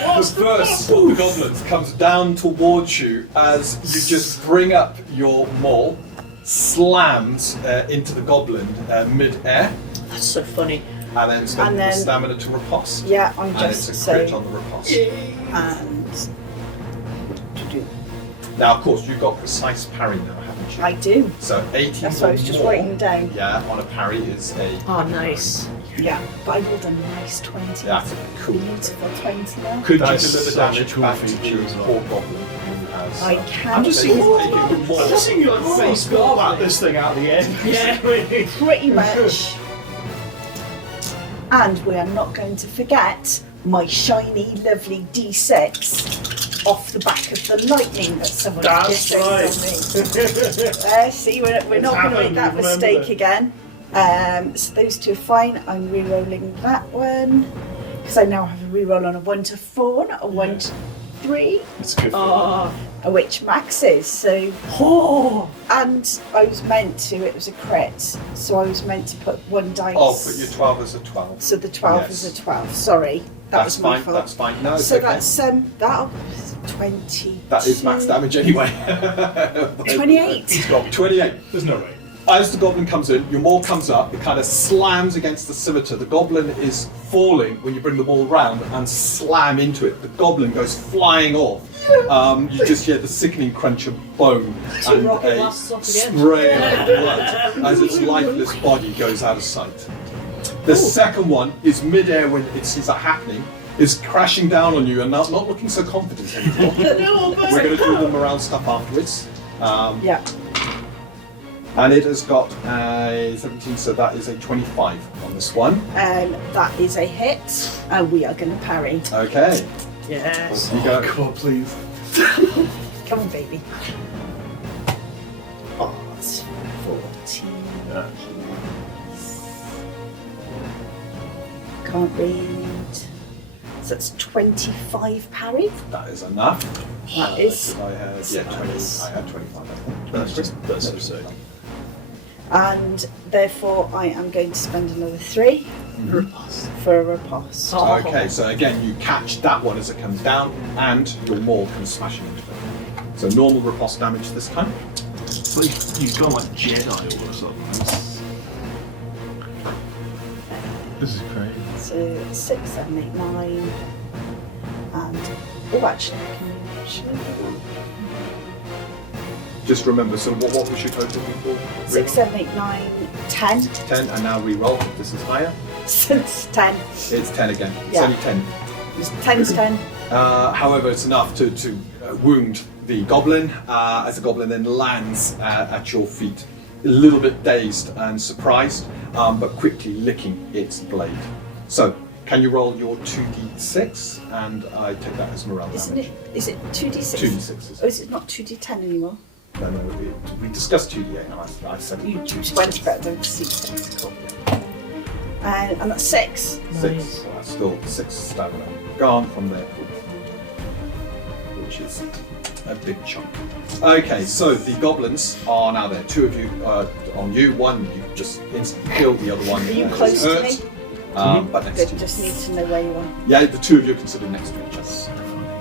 first of the goblins comes down towards you as you just bring up your maul, slams into the goblin mid-air, That's so funny. and then spends And the then- stamina to riposte. Yeah, I'm And it's just a crit so. on the riposte. And. Now, of course, you've got precise parry now, haven't you? I do. So 18 That's what I was or just more, writing down. Yeah, on a parry is a... Oh, nice. Yeah, but I rolled a nice 20. That's cool. Beautiful 20 now. Could you That is deliver such a damage cool back to feature the as well. poor goblin who has... I can. I'm just do seeing, taking more. I'm just seeing you like baseball at this thing out the end. Yeah. pretty much. And we are not going to forget my shiny, lovely D6 off the back of the lightning that someone That's just on me. See, we're not going to make that mistake again. So those 2 are fine. I'm re-rolling that one because I now have a re-roll on a 1 to 4, not a 1 to 3, It's good. Oh, which maxes. So, and I was meant to. It was a crit, so I was meant to put 1 dice. Oh, but your 12 is a 12. So the 12 Yes. is a 12. Sorry, that That's was my fine, fault. that's fine. No, it's So okay. that's that'll 20. That is max damage anyway. 28. 28. There's no way. As the goblin comes in, your maul comes up, it kind of slams against the scimitar. The goblin is falling when you bring the maul round and slam into it. The goblin goes flying off. You just hear the sickening crunch of bone and rocket a blasts off again. spray of blood as its lifeless body goes out of sight. The second one is mid-air when it sees that happening, is crashing down on you and not looking so confident anymore. We're going to do them around stuff afterwards. Yeah. And it has got a 17, so that is a 25 on this one. That is a hit, and we are going to parry. Okay. yes. You go. Come on, please. Come on, baby. Oh, that's 14. Can't read. So that's 25 parry. That is enough. That is. I had, yeah, 20, I had 25. I think. That's absurd. And therefore I am going to spend another 3 for a riposte. Oh. Okay, so again, you catch that one as it comes down, and your maul comes smashing into it. So normal riposte damage this time. So you've gone like Jedi all of a sudden. This is great. So 6, 7, 8, 9. And oh, actually, can you actually do Just remember, so what was your total before? 6, 7, 8, 9, 10. 10, and now re-roll. This is higher. Since 10. It's 10 again. It's Yeah. only 10. 10's 10. However, it's enough to wound the goblin, as the goblin then lands at your feet, a little bit dazed and surprised, but quickly licking its blade. So, can you roll your 2d6? And I take that as morale Isn't damage. it? Is it 2d6? 2d6. Oh, is it not 2d10 anymore? No, we discussed 2d8. No, I said You went better than 6. Cool. And that's 6. 6. So that's still 6 stamina gone from their pool, which is a big chunk. Okay, so the goblins are now there. 2 of you on you. One you just instantly killed. The other one Are you is close to hurt. me? But next Good, to you. just need to know where you are. Yeah, the 2 of you are considered next to each other.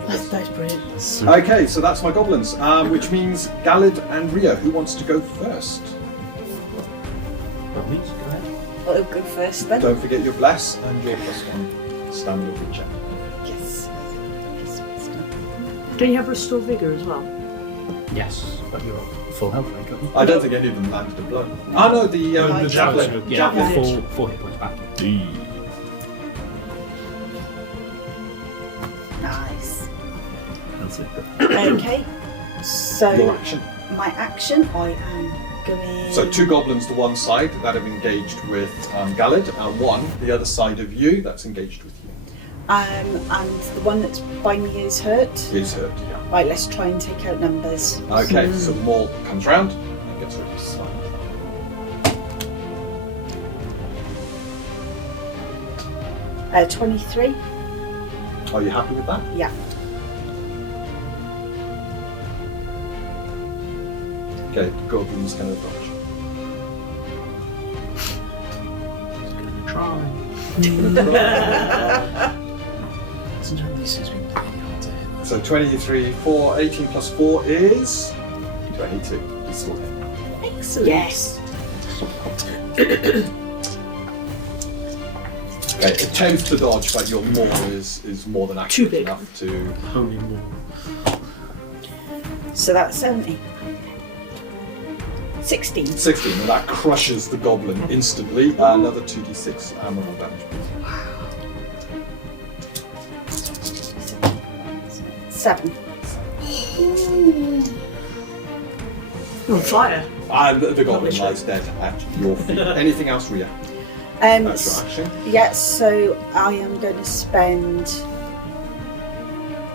That's brilliant. Okay, so that's my goblins, which means Galid and Ria. Who wants to go first? Go ahead. I'll go first then. Don't forget your bless and your +1 stamina feature. Yes. Don't you have restore vigor as well? Yes, but you're full health, right? Don't you? I don't think any of them landed a blow. Oh no, the javelin. Yeah, Javelin. 4 hit points back. Nice. That's it. Okay. So Your action. my action, I am going. So 2 goblins to one side that have engaged with Galid, and 1 the other side of you that's engaged with you. And the one that's by me is hurt. Is hurt, yeah. Right, let's try and take out numbers. Okay, so the maul comes round and gets rid of his slide. 23. Are you happy with that? Yeah. Okay, the goblin's going to dodge. Try. Sometimes these things really hard to hit. So 23, 4, 18 plus 4 is 22. He's still hit. Excellent. Yes. Okay, it attempts to dodge, but your maul is more than Too accurate big. enough to. Only more. So that's 70. 16. 16, and that crushes the goblin instantly. Another 2d6 morale damage. 7. You're on fire. And the goblin Rubbish. lies dead at your feet. Anything else, Ria? That's your action. Yeah, so I am going to spend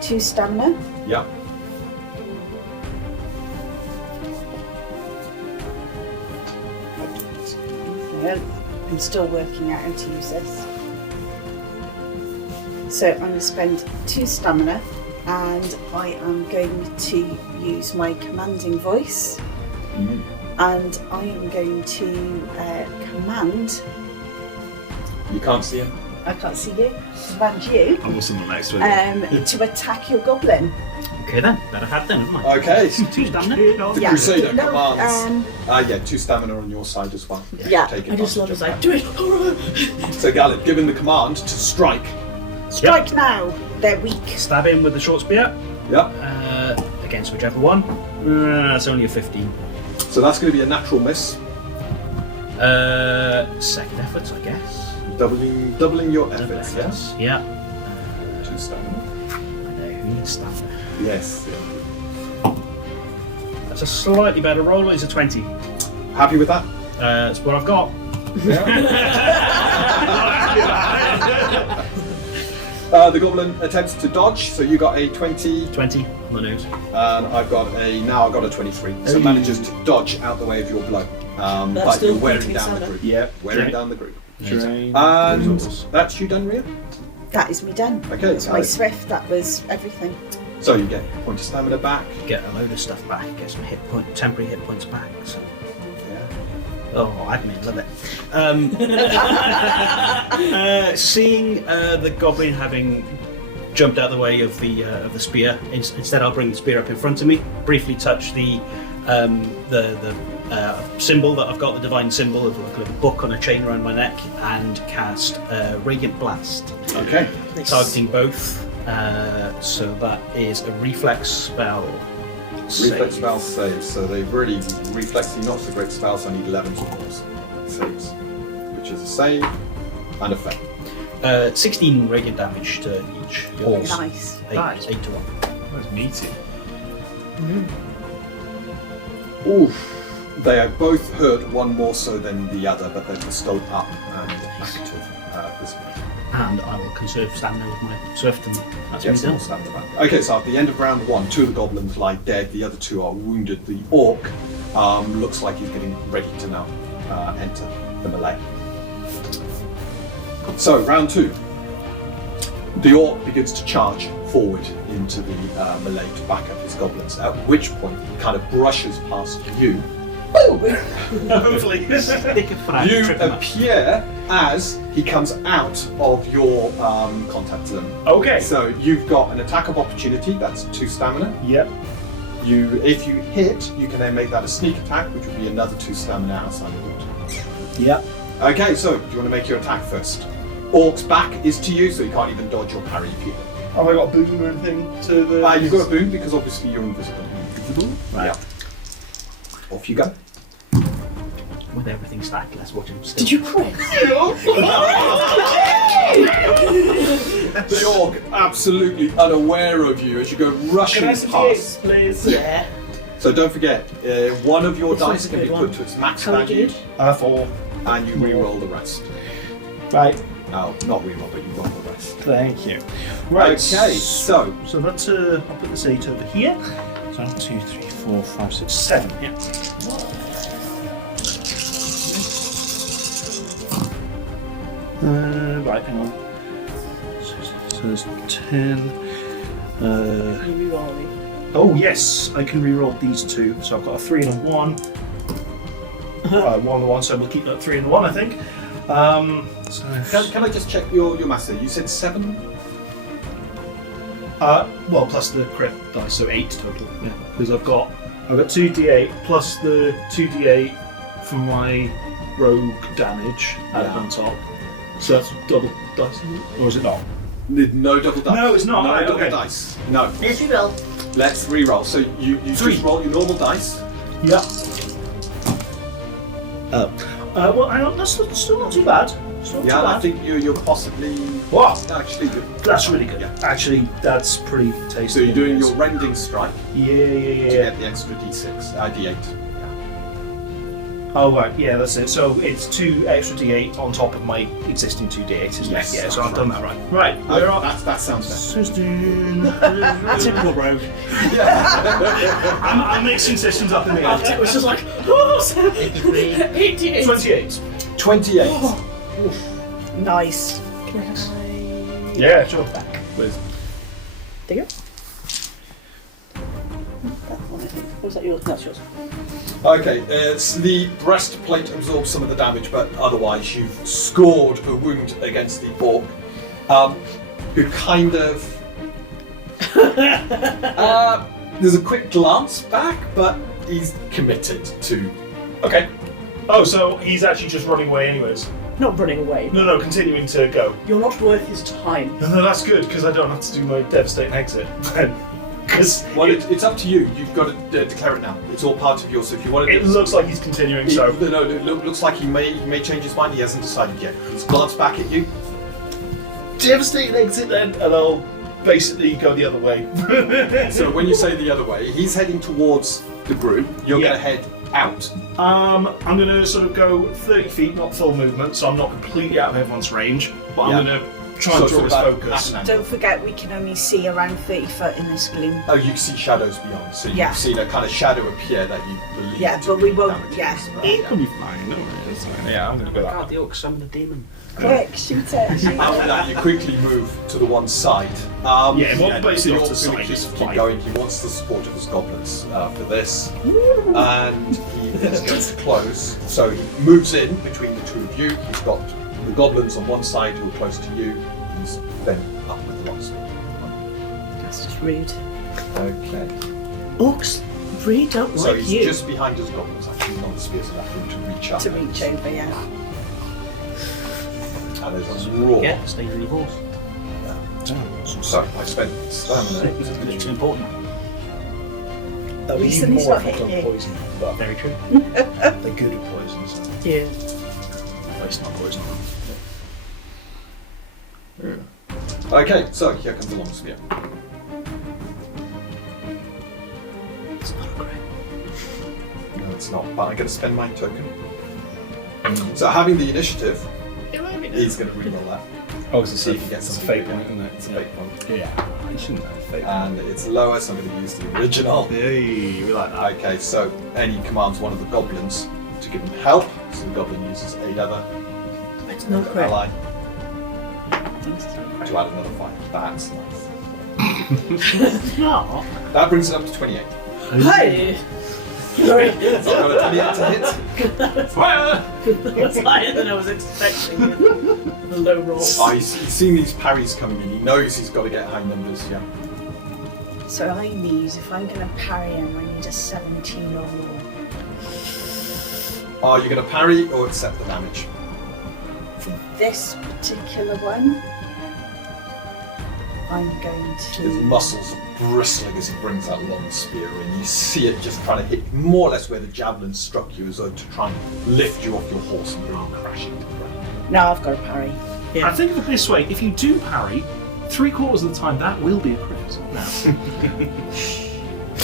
2 stamina. Yeah. I'm still working out how to use this. So I'm going to spend 2 stamina, and I am going to use my commanding voice, and I am going to command. You can't see him. I can't see you. Command you I was on the next one. to attack your goblin. Okay then, better have then, haven't I? Okay. 2 stamina. The Yeah. Crusader No, commands. Yeah, 2 stamina on your side as well. Yeah. Take I just love advantage it. of Like, that. do it. So Galid, given the command to strike. Strike now. They're weak. Stab him with the short spear Yep. against whichever one. That's only a 15. So that's going to be a natural miss. Second efforts, I guess. Doubling your efforts, yes? Yeah. 2 stamina. I know, who needs stamina? Yes. That's a slightly better roll, it's a 20. Happy with that? That's what I've got. The goblin attempts to dodge, so you got a 20, 20 on the nose. and I've got a 23. So Ooh. manages to dodge out the way of your blow. But still you're wearing beating down the Santa. group. Yep. Wearing Right. down the group. Drain. And that's you done, Ria? That is me done. Okay, That's my Galid. swift. That was everything. So you get a point of stamina back. Get a load of stuff back, get some temporary hit points back. So Yeah. Oh, admin, love it. Seeing the goblin having jumped out of the way of the spear, instead I'll bring the spear up in front of me, briefly touch the symbol that I've got, the divine symbol of like a little book on a chain around my neck, and cast Radiant Blast. Okay. Targeting both. So that is a reflex spell. Reflex spell saves, so they really reflexy not so great spells. I need 11 saves, which is a save and a fail. 16 radiant damage to each. Yours. Nice. 8 to 1. That's meaty. Oof. They are both hurt, one more so than the other, but they're still up and active at this point. And I will conserve stamina with my swift, and that's Yes, me I'll done. stand around. Okay, so at the end of round 1, 2 of the goblins lie dead, the other 2 are wounded. The orc looks like he's getting ready to now enter the melee. So, round 2. The orc begins to charge forward into the melee to back up his goblins, at which point he kind of brushes past you. Hopefully. You appear as he comes out of your contact zone. Okay. So you've got an attack of opportunity, that's 2 stamina. Yep. If you hit, you can then make that a sneak attack, which would be another 2 stamina outside the wound. Yep. Okay, so do you want to make your attack first? Orc's back is to you, so you can't even dodge or parry if you hit. Have I got a boon or anything to the... You've got a boon because obviously you're invisible. Right. Yeah. Off you go. With everything stacked, let's watch him still. Did you crit? The orc absolutely unaware of you as you go rushing Can I see past. please? Yeah. So don't forget, one of your This dice one's a can be good put one. to its max How much value, did? 4. and you re-roll the rest. Right. Oh, not re-roll, but you roll the rest. Thank you. Right. Okay, so So that's I'll put this 8 over here. So 1, 2, 3, 4, 5, 6, 7. Yeah. Right, hang on. So there's 10. You re-roll me. Oh yes, I can re-roll these 2. So I've got a 3 and a 1. 1 and a 1, so we'll keep that 3 and a 1, I think. can I just check your master? You said 7? Well, plus the crit dice, so 8 total. Yeah, because I've got 2d8 plus the 2d8 for my rogue damage added on top. So that's double dice, or is it not? No double dice. No, it's not. No Right, double okay. dice. No. Yes, you will. Let's re-roll. So you 3. just roll your normal dice. Yeah. Well, hang on, that's still not too bad. Still not Yeah, too I bad. think you're possibly Wow, actually. that's really good. Yeah. Actually, that's pretty tasty. So you're doing your rending strike Yeah. to get the extra d6, d8. Oh right, yeah, that's it. So it's 2 extra d8 on top of my existing 2d8, isn't Yes, it? Yeah, that's so I've done that right. Right, Oh, we're on. that sounds better. 16. Typical rogue. I'm mixing systems up in the After it end. was just like, oh, 88. 28. 28. Nice. Can I have my... Yeah, sure. With There you go. That one, I think. Was that yours? That's yours. Okay, it's the breastplate absorbs some of the damage, but otherwise you've scored a wound against the orc, who kind of... there's a quick glance back, but he's committed to... Okay. Oh, so he's actually just running away anyways. Not running away. No, continuing to go. You're not worth his time. No, that's good, because I don't have to do my devastating exit. Because Well, it's up to you. You've got to declare it now. It's all part of yours. So if you want to... it looks like he's continuing, so... No, it looks like he may change his mind. He hasn't decided yet. He's glanced back at you. Devastating exit then, and I'll basically go the other way. So when you say the other way, he's heading towards the group. You're Yeah. going to head out. I'm going to sort of go 30 feet, not full movement, so I'm not completely out of everyone's range, but Yeah. I'm going to try and So draw his about focus. half an angle. Don't forget, we can only see around 30 foot in this gloom. Oh, you can see shadows beyond. So Yeah. you've seen a kind of shadow appear that you believe. Yeah, to but be we won't. damages. Yeah. But, It could be fine, don't worry. poison. Yeah, I'm going to go God, that. the orc summoned a demon. Quick, shoot it. Shoot After it. that, you quickly move to the one side. Yeah, well, basically the off orc's the gonna side is keep fine. going. He wants the support of his goblins for this, and he is going to close. So he moves in between the two of you. He's got the goblins on one side who are close to you. He's then up with the longsword. That's just rude. Okay. Orcs really don't So like he's you. just behind his goblins. Actually, not the spears enough for him to reach up. To reach over, yeah. And there's a roar. Yeah, stay really horse. So I spent stamina. It's important. That was Reason even he's more not effect on hitting you. poison, but Very true. they're good at poisons. Yeah. But it's not poison. Okay, so here comes the long spear. It's not great. No, it's not. But I'm going to spend my token. So having the initiative, he's going to reroll that. Oh, it's See if he gets it's a some fake feedback. point, isn't it? It's a fake one. Yeah, I shouldn't have a fake And it's lower, so I'm going to use the original. Hey, we like that. Okay, so and he commands one of the goblins to give him help. So the goblin uses a other It's not great. ally to add another 5. That's nice. No. That brings it up to 28. Hey! Sorry. So I've got a 28 to hit. Fire! It's higher than I was expecting. A low roll. Oh, he's seen these parries coming in. He knows he's got to get high numbers, yeah. So I need, if I'm going to parry him, I need a 17 or more. Are you going to parry or accept the damage? For this particular one, I'm going His to... muscles are bristling as he brings that long spear in. You see it just trying to hit more or less where the javelin struck you, as though to try and lift you off your horse and bring you crashing to the ground. No, I've got to parry. I think of it this way: if you do parry, 3/4 of the time that will be a crit. No.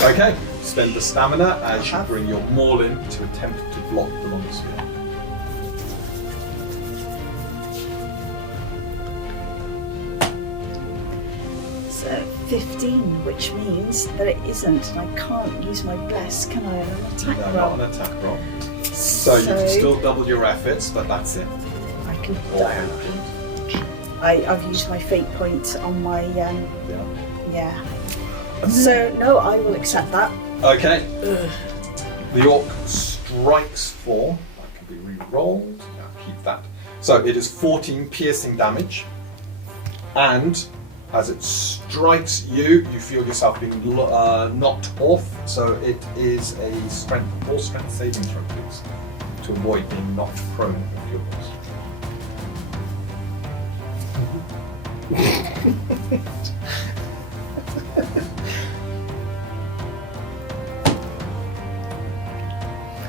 Okay, spend the stamina as you bring your maul in to attempt to block the long spear. So 15, which means that it isn't, and I can't use my bless, can I, on an attack No, roll? not an attack roll. So you can still double your efforts, but that's it. I can. Or I've used my fate point on my yeah. yeah. So no, I will accept that. Okay. The orc strikes for. That can be re-rolled. Yeah, keep that. So it is 14 piercing damage, and as it strikes you, you feel yourself being knocked off. So it is a full strength saving throw, please, to avoid being knocked prone of your horse.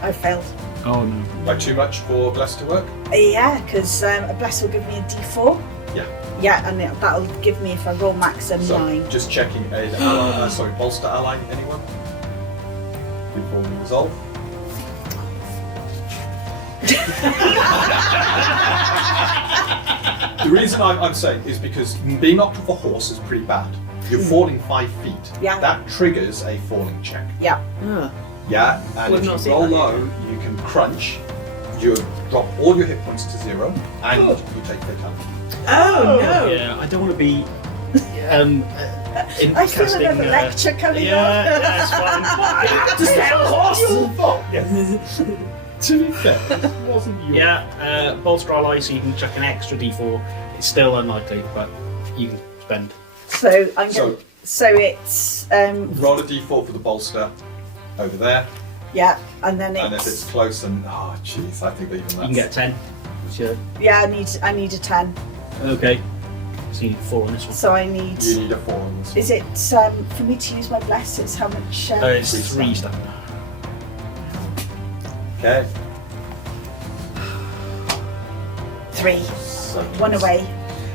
I failed. Oh no. By too much for bless to work? Yeah, because a bless will give me a D4. Yeah. Yeah, and that'll give me, if I roll max, a So 9. just checking a bolster ally, anyone? Before we resolve. The reason I'm saying is because being knocked off a horse is pretty bad. You're falling 5 feet. Yeah. That triggers a falling check. Yeah. Yeah, and We've if not you seen roll that yet. low, you can crunch. You drop all your hit points to 0, and you take fatality. Oh no! Yeah, I don't want to be. In I feel casting, another lecture coming yeah, that's fine. Just get a horse! To be fair, it wasn't you. Yeah, bolster ally, so you can chuck an extra d4. It's still unlikely, but you can spend. So I'm So- going. So it's Roll a d4 for the bolster over there, yeah, and then and if it's it's close, and oh jeez, I think that even that's... You can get 10. Sure. yeah. I need a 10. Okay. So you need 4 on this one. So I need. You need a 4 on this one. Is it for me to use my bless? It's how much? It's 3 stamina. Okay. 3. So, 1 away.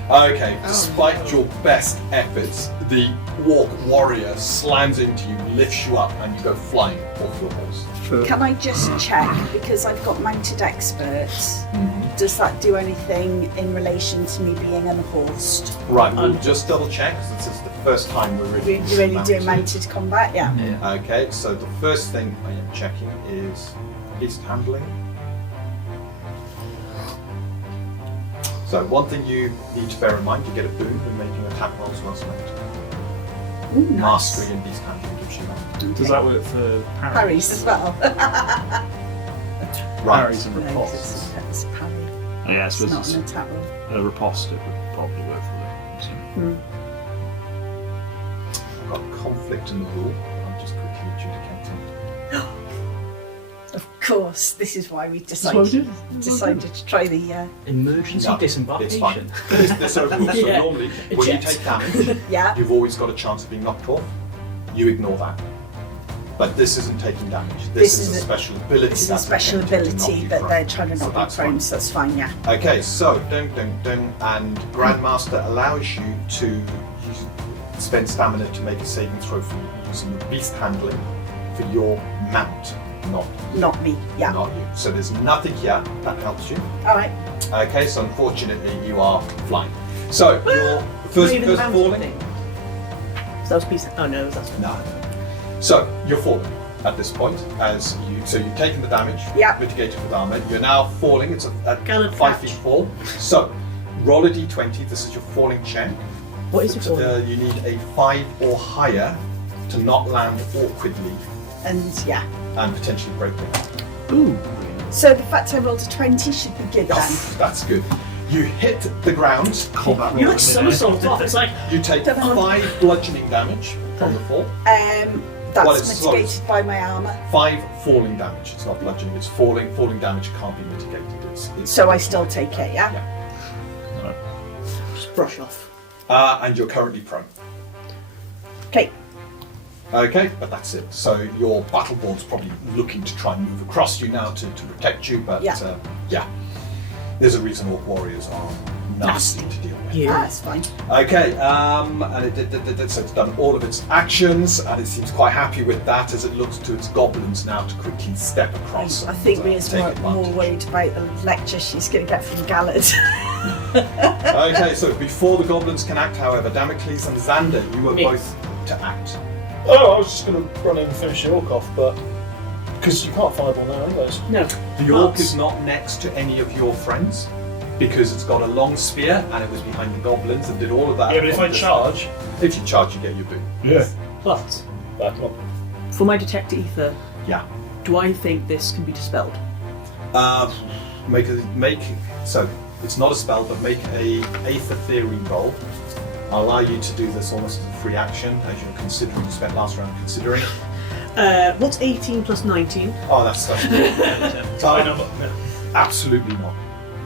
Okay, despite your best efforts, the orc warrior slams into you, lifts you up, and you go flying off your horse. Can I just check, because I've got mounted experts? Does that do anything in relation to me being unhorsed? Right, we'll just double check, since it's the first time we're really We're really doing mounted combat, yeah. Okay, so the first thing I am checking is beast handling. So one thing you need to bear in mind, you get a boon when making attack rolls once made. Ooh, nice. Mastery in beast handling gives you that. Does that work for Parries as well. Right. Parries and No, riposts? it's a parry. Oh, yeah, I It's suppose not it's an attack roll. a riposte. It would probably work for them. So. I've got conflict in the rule. I'm just quickly adjudicating. Of course, this is why we why we decided do to try the. Emergency No, disembarkation. it's fine. So Yeah. normally, when you take damage, Yeah. you've always got a chance of being knocked off. You ignore that. But this isn't taking damage. This is a special ability. This is a that's special intended to knock ability you that prone. they're trying to So knock you that's prone, fine. so that's fine, yeah. Okay, so and Grandmaster allows you to spend stamina to make a saving throw for using the beast handling for your mount, Not me, yeah. not you. So there's nothing here that helps you. Alright. Okay, so unfortunately you are flying. So your Not first even the mountain falling. thing. So that was piece. Oh no, that's No. So you're falling at this point as so you've taken the damage, Yeah. mitigated with armor. You're now falling. It's a Gallant 5 catch. feet fall. So roll a d20. This is your falling check. What is it called? You need a 5 or higher to not land awkwardly And yeah. and potentially break it. Ooh. So the fact I rolled a 20 should be good then. That's good. You hit the ground. Combat You roll like in somersault off. It's like You take 5 bludgeoning damage from the fall. That's Well, it's slow. mitigated by my armour. 5 falling damage. It's not bludgeoning. It's falling. Falling damage can't be mitigated. It's So I still take it, yeah? Yeah. just brush off. And you're currently prone. Okay. Okay, but that's it. So your battle board's probably looking to try and move across you now to protect you, but Yeah. there's a reason Orc warriors are nasty to deal with. Yeah. That's fine. Okay, and so it's done all of its actions, and it seems quite happy with that as it looks to its goblins now to quickly step across. I think and, Ria's take more advantage. worried about the lecture she's going to get from Gallard. Okay, so before the goblins can act, however, Damocles and Xander, you were Me. both to act. Oh, I was just going to run in and finish the orc off, but because you can't fireball now, anyways. No. The orc But- is not next to any of your friends because it's got a long spear and it was behind the goblins and did all of that. Yeah, but if I charge, If you charge, you get your boon. But back up. for my detect ether, Yeah. do I think this can be dispelled? So it's not a spell, but make a Aether Theory roll. I'll allow you to do this almost as a free action as you're considering. You spent last round considering. What's 18 plus 19? Oh, that's absolutely not.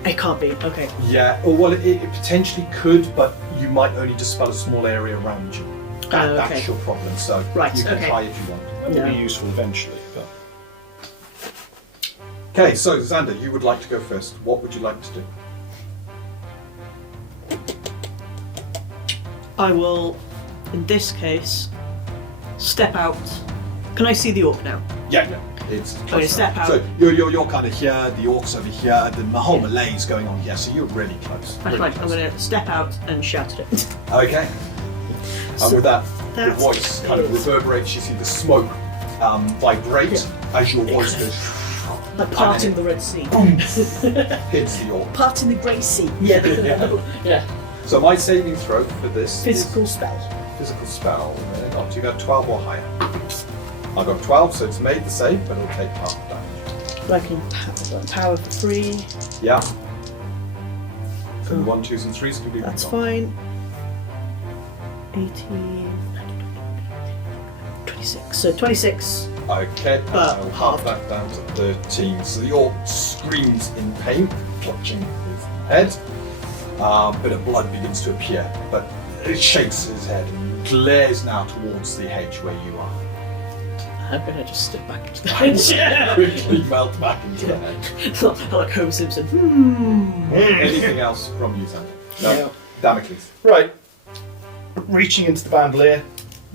It can't be. Okay. Yeah, or well, it potentially could, but you might only dispel a small area around you. Okay. That's your problem. So Right, you can okay. try if you want. That will No. be useful eventually, but Okay, so Xander, you would like to go first. What would you like to do? I will, in this case, step out. Can I see the orc now? Yeah, it's Okay, step out. So you're kind of here. The orcs over here. The whole melee is going on here. So you're really close. That's really right. close. I'm going to step out and shout at it. Okay. So With that, your that's voice kind of it. reverberates. You see the smoke vibrate as your voice goes Like parting the Red Sea. hits the orc. Part in the grey sea. Yeah. Yeah. Yeah. So my saving throw for this Physical spell. is physical spell. Not you got 12 or higher. I got 12, so it's made the save, but it'll take half the damage. I can power for 3. Yeah. So the 1, 2s, and 3s can be That's resolved. fine. 18. 26. So 26. Okay, But I'll halve that down to 13. So the orc screams in pain, clutching his head. A bit of blood begins to appear, but it shakes his head and glares now towards the hedge where you are. I'm going to just step back into the hedge. Quickly melt back into the hedge. It's not like Homer Simpson. Anything else from you, Xander? No. Damocles. right. Reaching into the bandolier,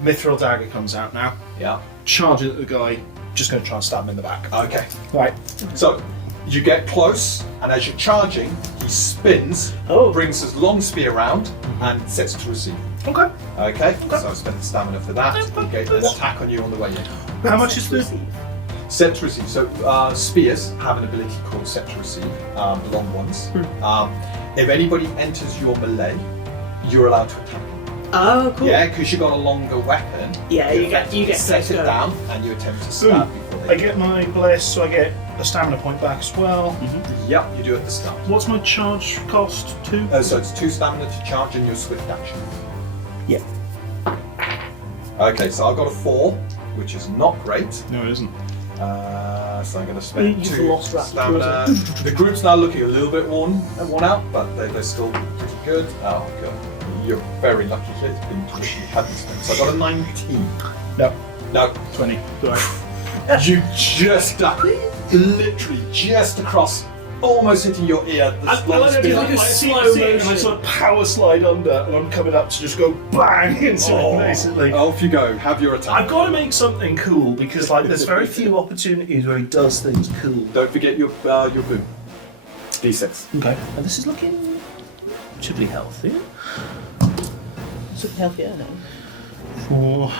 Mithril dagger comes out now. Yeah. Charging at the guy, just going to try and stab him in the back. Okay. Right. So you get close, and as you're charging, he spins, Oh. brings his long spear round, and sets to receive. Okay. Okay. So I spend the stamina for that. You get an attack on you on the way in. How much is the Set to receive. So spears have an ability called set to receive, the long ones. If anybody enters your melee, you're allowed to attack. Oh, cool. Yeah, because you got a longer weapon. Yeah, you get set it go. down and you attempt to stab before they. I get my bliss, so I get a stamina point back as well. Yep, you do at the start. What's my charge cost? 2? So it's 2 stamina to charge and your swift action. Yeah. Okay, so I've got a 4, which is not great. No, it isn't. So I'm going to spend You've 2 lost that stamina. The group's now looking a little bit worn out, but they're still pretty good. Oh god, you're very lucky here. It's been tuition you hadn't spent. So I got a 19. No. 20. Sorry. You just literally just across, almost hitting your ear. The spear. like a slow motion. And I sort of power slide under, and I'm coming up to just go bang into it, basically. Off you go. Have your attack. I've got to make something cool because, like, there's very few opportunities where he does things cool. Don't forget your boom. D6. Okay. And this is looking should be healthy. Something healthier now. 4.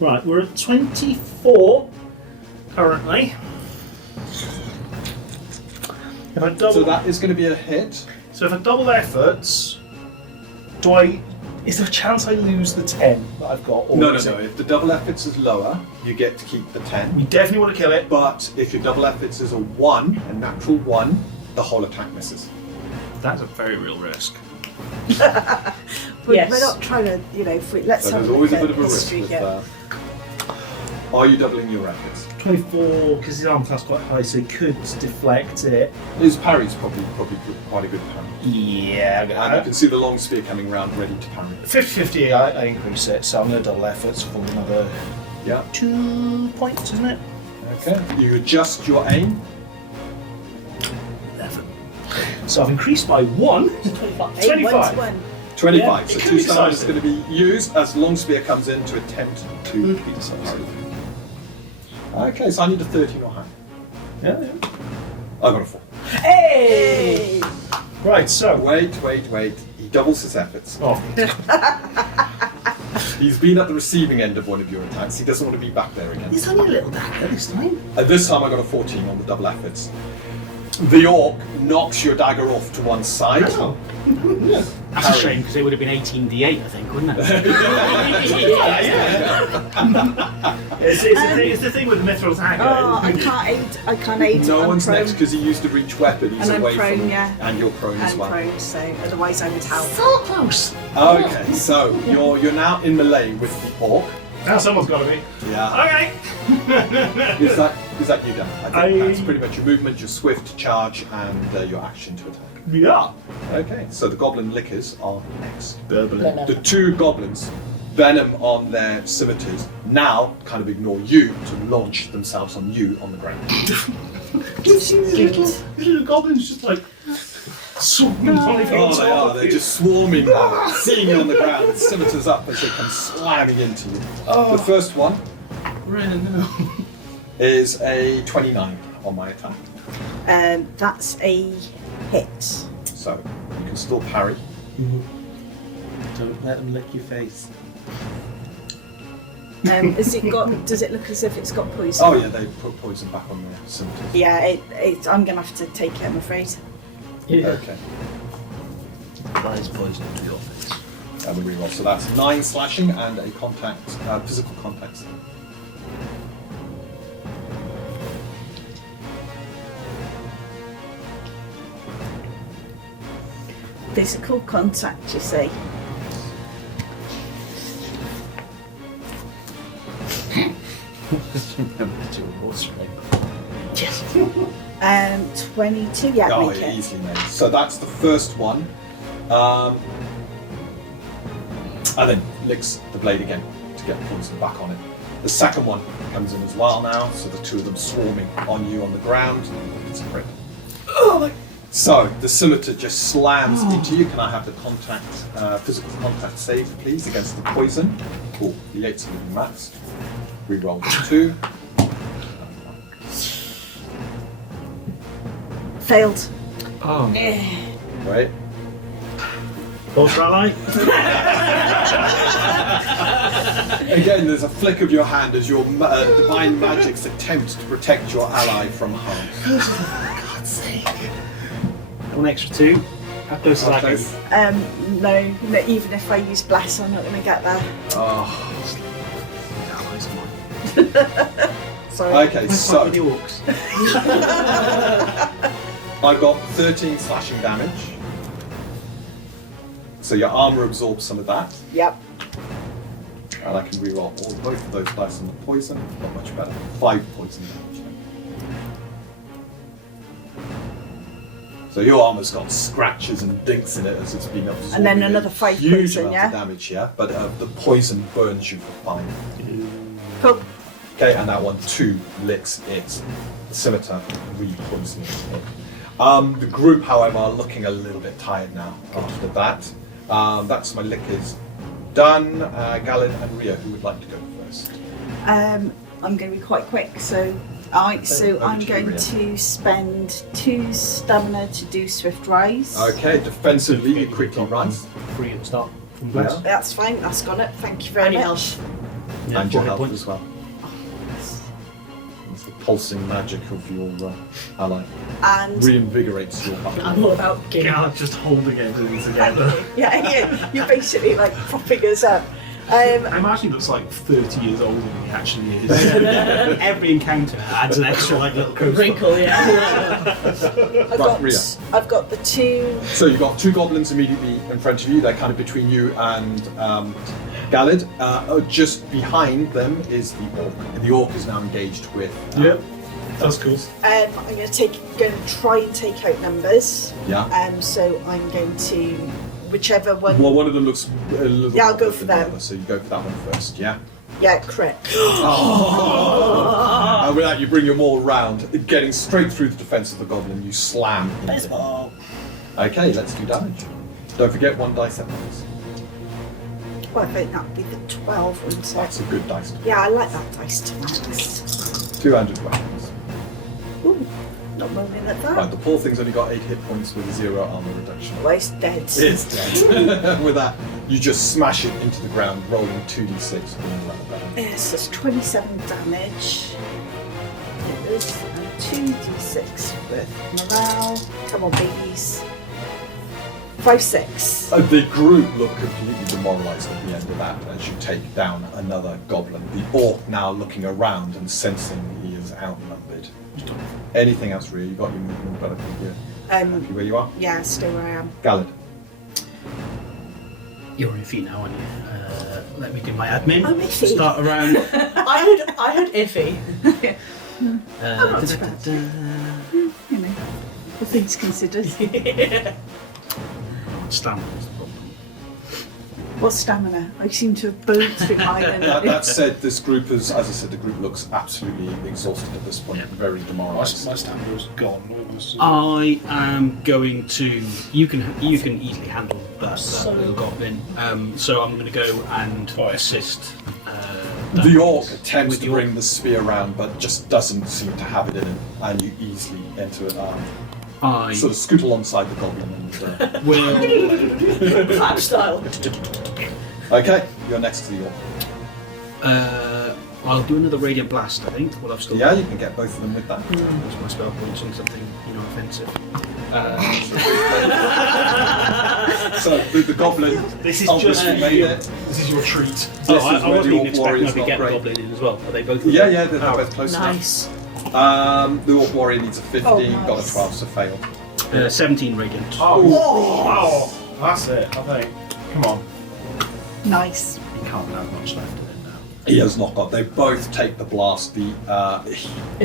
Right, we're at 24 currently. If I double, So that is going to be a hit. so if I double efforts, is there a chance I lose the 10 that I've got? Or No. is it- If the double efforts is lower, you get to keep the 10. We definitely want to kill it. But if your double efforts is a 1, a natural 1, the whole attack misses. That's a very real risk. We're not trying to, let's So have there's a always look a bit at of a risk history with here. Are you doubling your efforts? 24, because his arm class quite high, so he could deflect it. His parry's probably quite a good parry. Yeah, And you can see the long spear coming round ready to parry. 50-50, I increase it, so I'm going to double efforts for another Yeah. 2 points, isn't it? Okay. You adjust your aim. 11. So I've increased by 1. 25. 25. 1-1. 25. Yeah, So it can 2 be stamina is decisive. going to be used as long spear comes in to attempt to be decisive. Okay, so I need a 13 or higher. Yeah. I got a 4. Hey! Right, so. Wait. He doubles his efforts. Oh, He's been at the receiving end of one of your attacks. He doesn't want to be back there again. it's only a little dagger this time. And this time I got a 14 on the double efforts. The orc knocks your dagger off to one side. Oh. That's a shame because it would have been 18d8, I think, wouldn't it? It's the thing with the mithril dagger. Oh, I can't aid. No I'm one's prone. next because he used to reach weapon. He's And I'm away prone, from yeah. and you're prone as I'm well. prone, so otherwise I would help. So close. Okay, so you're now in melee with the orc. Now someone's got to be. Yeah. Okay. Is that you done? I think that's pretty much your movement, your swift charge, and your action to attack. Yeah. Okay, so the goblin lickers are next. Burbling. The 2 goblins, venom on their scimitars, now kind of ignore you to launch themselves on you on the ground. Little goblins just like swarming on Oh, they are. They're just swarming now, seeing you on the ground, with scimitars up as they come slamming into you. The first one is a 29 on my attack. That's a hit. So you can still parry. Don't let them lick your face. Has it got? Does it look as if it's got poison? Oh yeah, they put poison back on their scimitars. Yeah, I'm gonna have to take it, I'm afraid. Yeah. Okay, That is poison to your face. and the reroll. So that's 9 slashing and a physical contact. Physical contact, you see. Just remember to do a raw strength. Yes. 22. Yeah, Oh, make yeah, it. easily made. So that's the first one. And then licks the blade again to get the poison back on it. The second one comes in as well now, so the 2 of them swarming on you on the ground. It's a crit. So the scimitar just slams into you. Can I have the physical contact save, please, against the poison? Cool. The 8's going to be maxed. Reroll the 2. Failed. Oh. Right. Bolster ally? Again, there's a flick of your hand as your divine magics attempt to protect your ally from harm. God's sake. One extra 2. How close is that? No, even if I use bless, I'm not going to get there. Oh. Allies of mine. Sorry. Okay, so the orcs. I've got 13 slashing damage. So your armor absorbs some of that, Yep. and I can reroll both of those dice on the poison. Not much better. 5 poison damage. So your armor's got scratches and dinks in it as it's been absorbed. And then another 5 huge poison, amount yeah? of damage, yeah. But the poison burns you for 5. Cool. Okay, and that one too licks its scimitar, re-poisoning it. The group, however, are looking a little bit tired now after that. That's my lickers done. Galen and Ria, who would like to go first? I'm going to be quite quick, so I'm over to going Ria. to spend 2 stamina to do swift rise. Okay, defensively, you quickly rise. 3 at the start from bless. Yeah. That's fine. That's got it. Thank you very And your much. Yeah, And 4 your hit health points. as well. It's the pulsing magic of your ally. And Reinvigorates your body. I'm all about getting God, just holding everything together. yeah, you're basically like propping us up. I'm actually looks like 30 years older than he actually is. Every encounter adds an extra little coaster. wrinkle, yeah. Ria. I've got the 2. So you've got 2 goblins immediately in front of you. They're kind of between you and Galad. Just behind them is the orc. And the orc is now engaged with. Yep, that's cool. I'm going to try and take out numbers. Yeah. So I'm going to whichever one. Well, one of them looks a little. Yeah, I'll more go than for the them. other, so you go for that one first. Yeah. Yeah, crit. And with that, you bring your maul round, getting straight through the defense of the goblin. You slam. Baseball. Okay, let's do damage. Don't forget 1 dice at once. Well, I think that would be the 12 one. So. That's a good dice. Yeah, I like that dice to be honest. 200 weapons. Ooh, not rolling at that. Right, the poor thing's only got 8 hit points with a 0 armor reduction. Well, it's dead. It's dead. With that, you just smash it into the ground, rolling 2d6 being rather better. Yes, that's 27 damage. It is 2d6 with morale. Come on, babies. 5, 6. The group look completely demoralised at the end of that as you take down another goblin. The orc now looking around and sensing he is outnumbered. Anything else, Rhea? You got your movement, but I think you're happy where you are. Yeah, stay where I am. Galad. You're in feet now, aren't you? Let me do my admin. I'm iffy. Start around. I heard iffy. not too bad. You know, all things considered. Stamina is the problem. What stamina? I seem to have burned through mine. That said, this group is, as I said, the group looks absolutely exhausted at this point, Yeah. very My demoralised. stamina's gone almost. I am going to. You can easily handle that So- little goblin. So I'm going to go and assist. The orc attempts with to the bring orc. the spear around, but just doesn't seem to have it in it, and you easily enter it. I Sort of scoot alongside the goblin and. will. Clap style. Okay, you're next to the orc. I'll do another radiant blast. I think. Well, I've still. Yeah, you can get both of them with that. Use my spell points on something offensive. So the goblin This is obviously just made it. This is your treat. This I is where wasn't the even orc expecting warrior's I could not get the great. goblin in as well. Are they both? Yeah, they're both close Nice. enough. The orc warrior needs a 15, Oh, got a nice. 12, so failed. 17 radiant. Oh, that's it, I think. Come on. Nice. You can't have much left of it now. He has not got. They both take the blast. In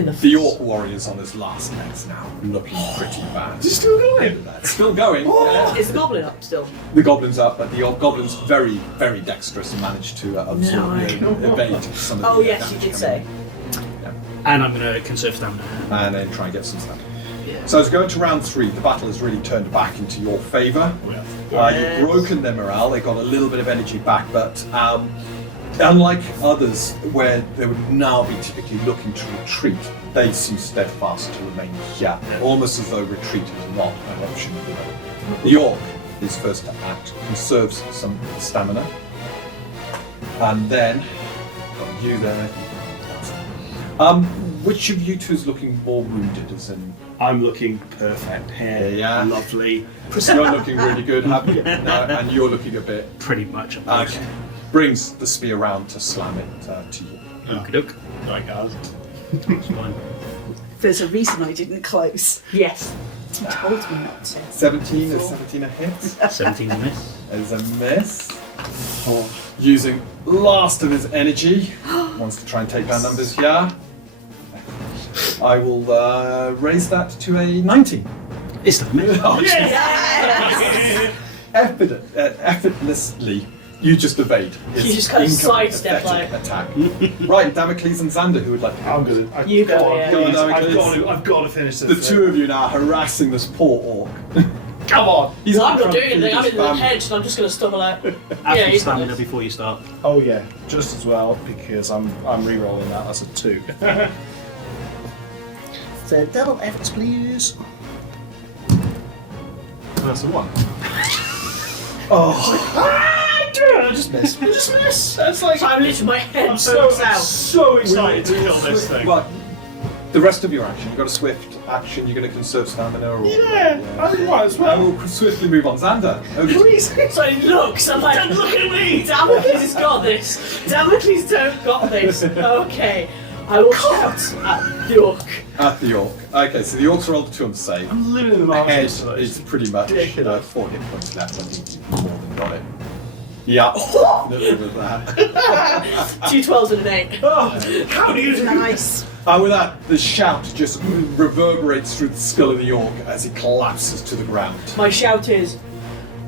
the The orc warrior's on his last legs now, looking pretty bad. Is it still going? It's still going. Yeah. Is the goblin up still? The goblin's up, but the goblin's very, very dexterous and managed to absorb No, I and evade some of Oh the yes, you damage did say. coming And I'm going to conserve stamina. in. And then try and get some stuff. Yeah. So as we go into round 3, the battle has really turned back into your favour. Yes. You've broken their morale, they got a little bit of energy back, but unlike others where they would now be typically looking to retreat, they seem steadfast to remain here, almost as though retreat is not an option for them. The orc his first act, conserves some stamina. And then, got you there. Which of you two is looking more wounded? As in, I'm looking perfect here. Yeah. Lovely. you're looking really good, happy, and you're looking a bit. Pretty much. Okay. Brings the spear round to slam it to you. Okey-doke. Right, guys. That's fine. There's a reason I didn't close. Yes. You told me not to. 17 is 17 a hit. 17 to miss. Is a miss. Using last of his energy, wants to try and take down numbers here. I will raise that to a 19. It's the miss. Oh, effortlessly, you just evade. You just kind of sidestep, like- attack. Right, Damocles and Xander, who would like to? I'm gonna. You go, yeah. Go on, I've got to finish this. The two of you now are harassing this poor orc. Come on. He's Well, I'm not trying doing to anything. I'm feed in the his hedge, and I'm just going to stop like. Add some he's stamina fine. before you start. Oh yeah, just as well because I'm re-rolling that. That's a 2. So double efforts, please. That's a 1. Oh, I just miss. I just miss. That's like I'm literally my head I'm pokes out. so excited to kill this thing. well, the rest of your action, you've got a swift action, you're going to conserve stamina or... Yeah, I think might as And well. we'll swiftly move on. Xander, over to you. Please. So he looks, I'm like, look at me! Damocles has got this! Damocles don't got this! Okay, I will shout at the orc. At the orc. Okay, so the orcs rolled a 2 on the save. I'm living in the The head market. is pretty much ridiculous. 4 hit points left. I think you've more than got it. Yeah, definitely with that. 2 12s and an 8. How do you do Nice. And with that, the shout just reverberates through the skull of the orc as he collapses to the ground. My shout is,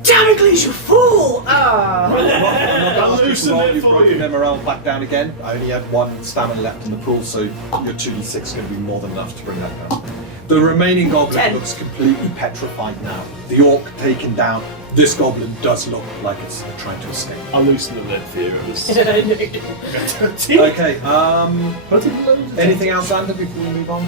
Damocles, you fool! Ah! I'll loosen it You've for broken you. them around back down again. I only had 1 stamina left in the pool, so your 2d6 is going to be more than enough to bring that down. The remaining goblin 10. looks completely petrified now. The orc taken down. This goblin does look like it's trying to escape. I'll loosen the lid for you. Okay, anything else, Xander, before we move on?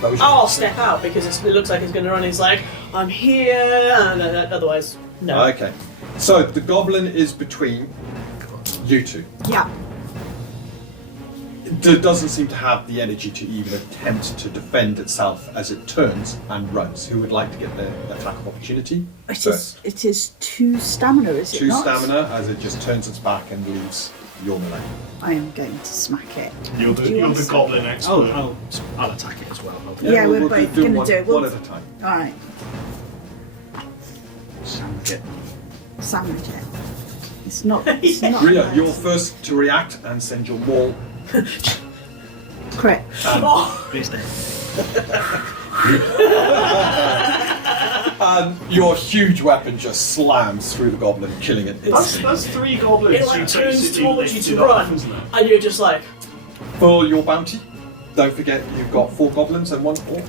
That was I'll step out because it looks like it's going to run. He's like, I'm here, and otherwise, no. Okay, so the goblin is between you two. Yeah. It doesn't seem to have the energy to even attempt to defend itself as it turns and runs. Who would like to get the attack of opportunity? It is 2 stamina, is it 2 not? stamina as it just turns its back and leaves your melee. I am going to smack it. You're Do you the want some? goblin expert. I'll attack it as well. Yeah, we're both do gonna one, do it. one at a time. Alright, Sandwich it. sandwich it. It's not. It's not. Ria, nice. you're first to react and send your maul. Correct. Oh, It's dead. And your huge weapon just slams through the goblin, killing it instantly. That's 3 goblins. it like who turns basically towards you lifted to off, run, isn't it? and you're just like, For your bounty, don't forget you've got 4 goblins and 1 orc.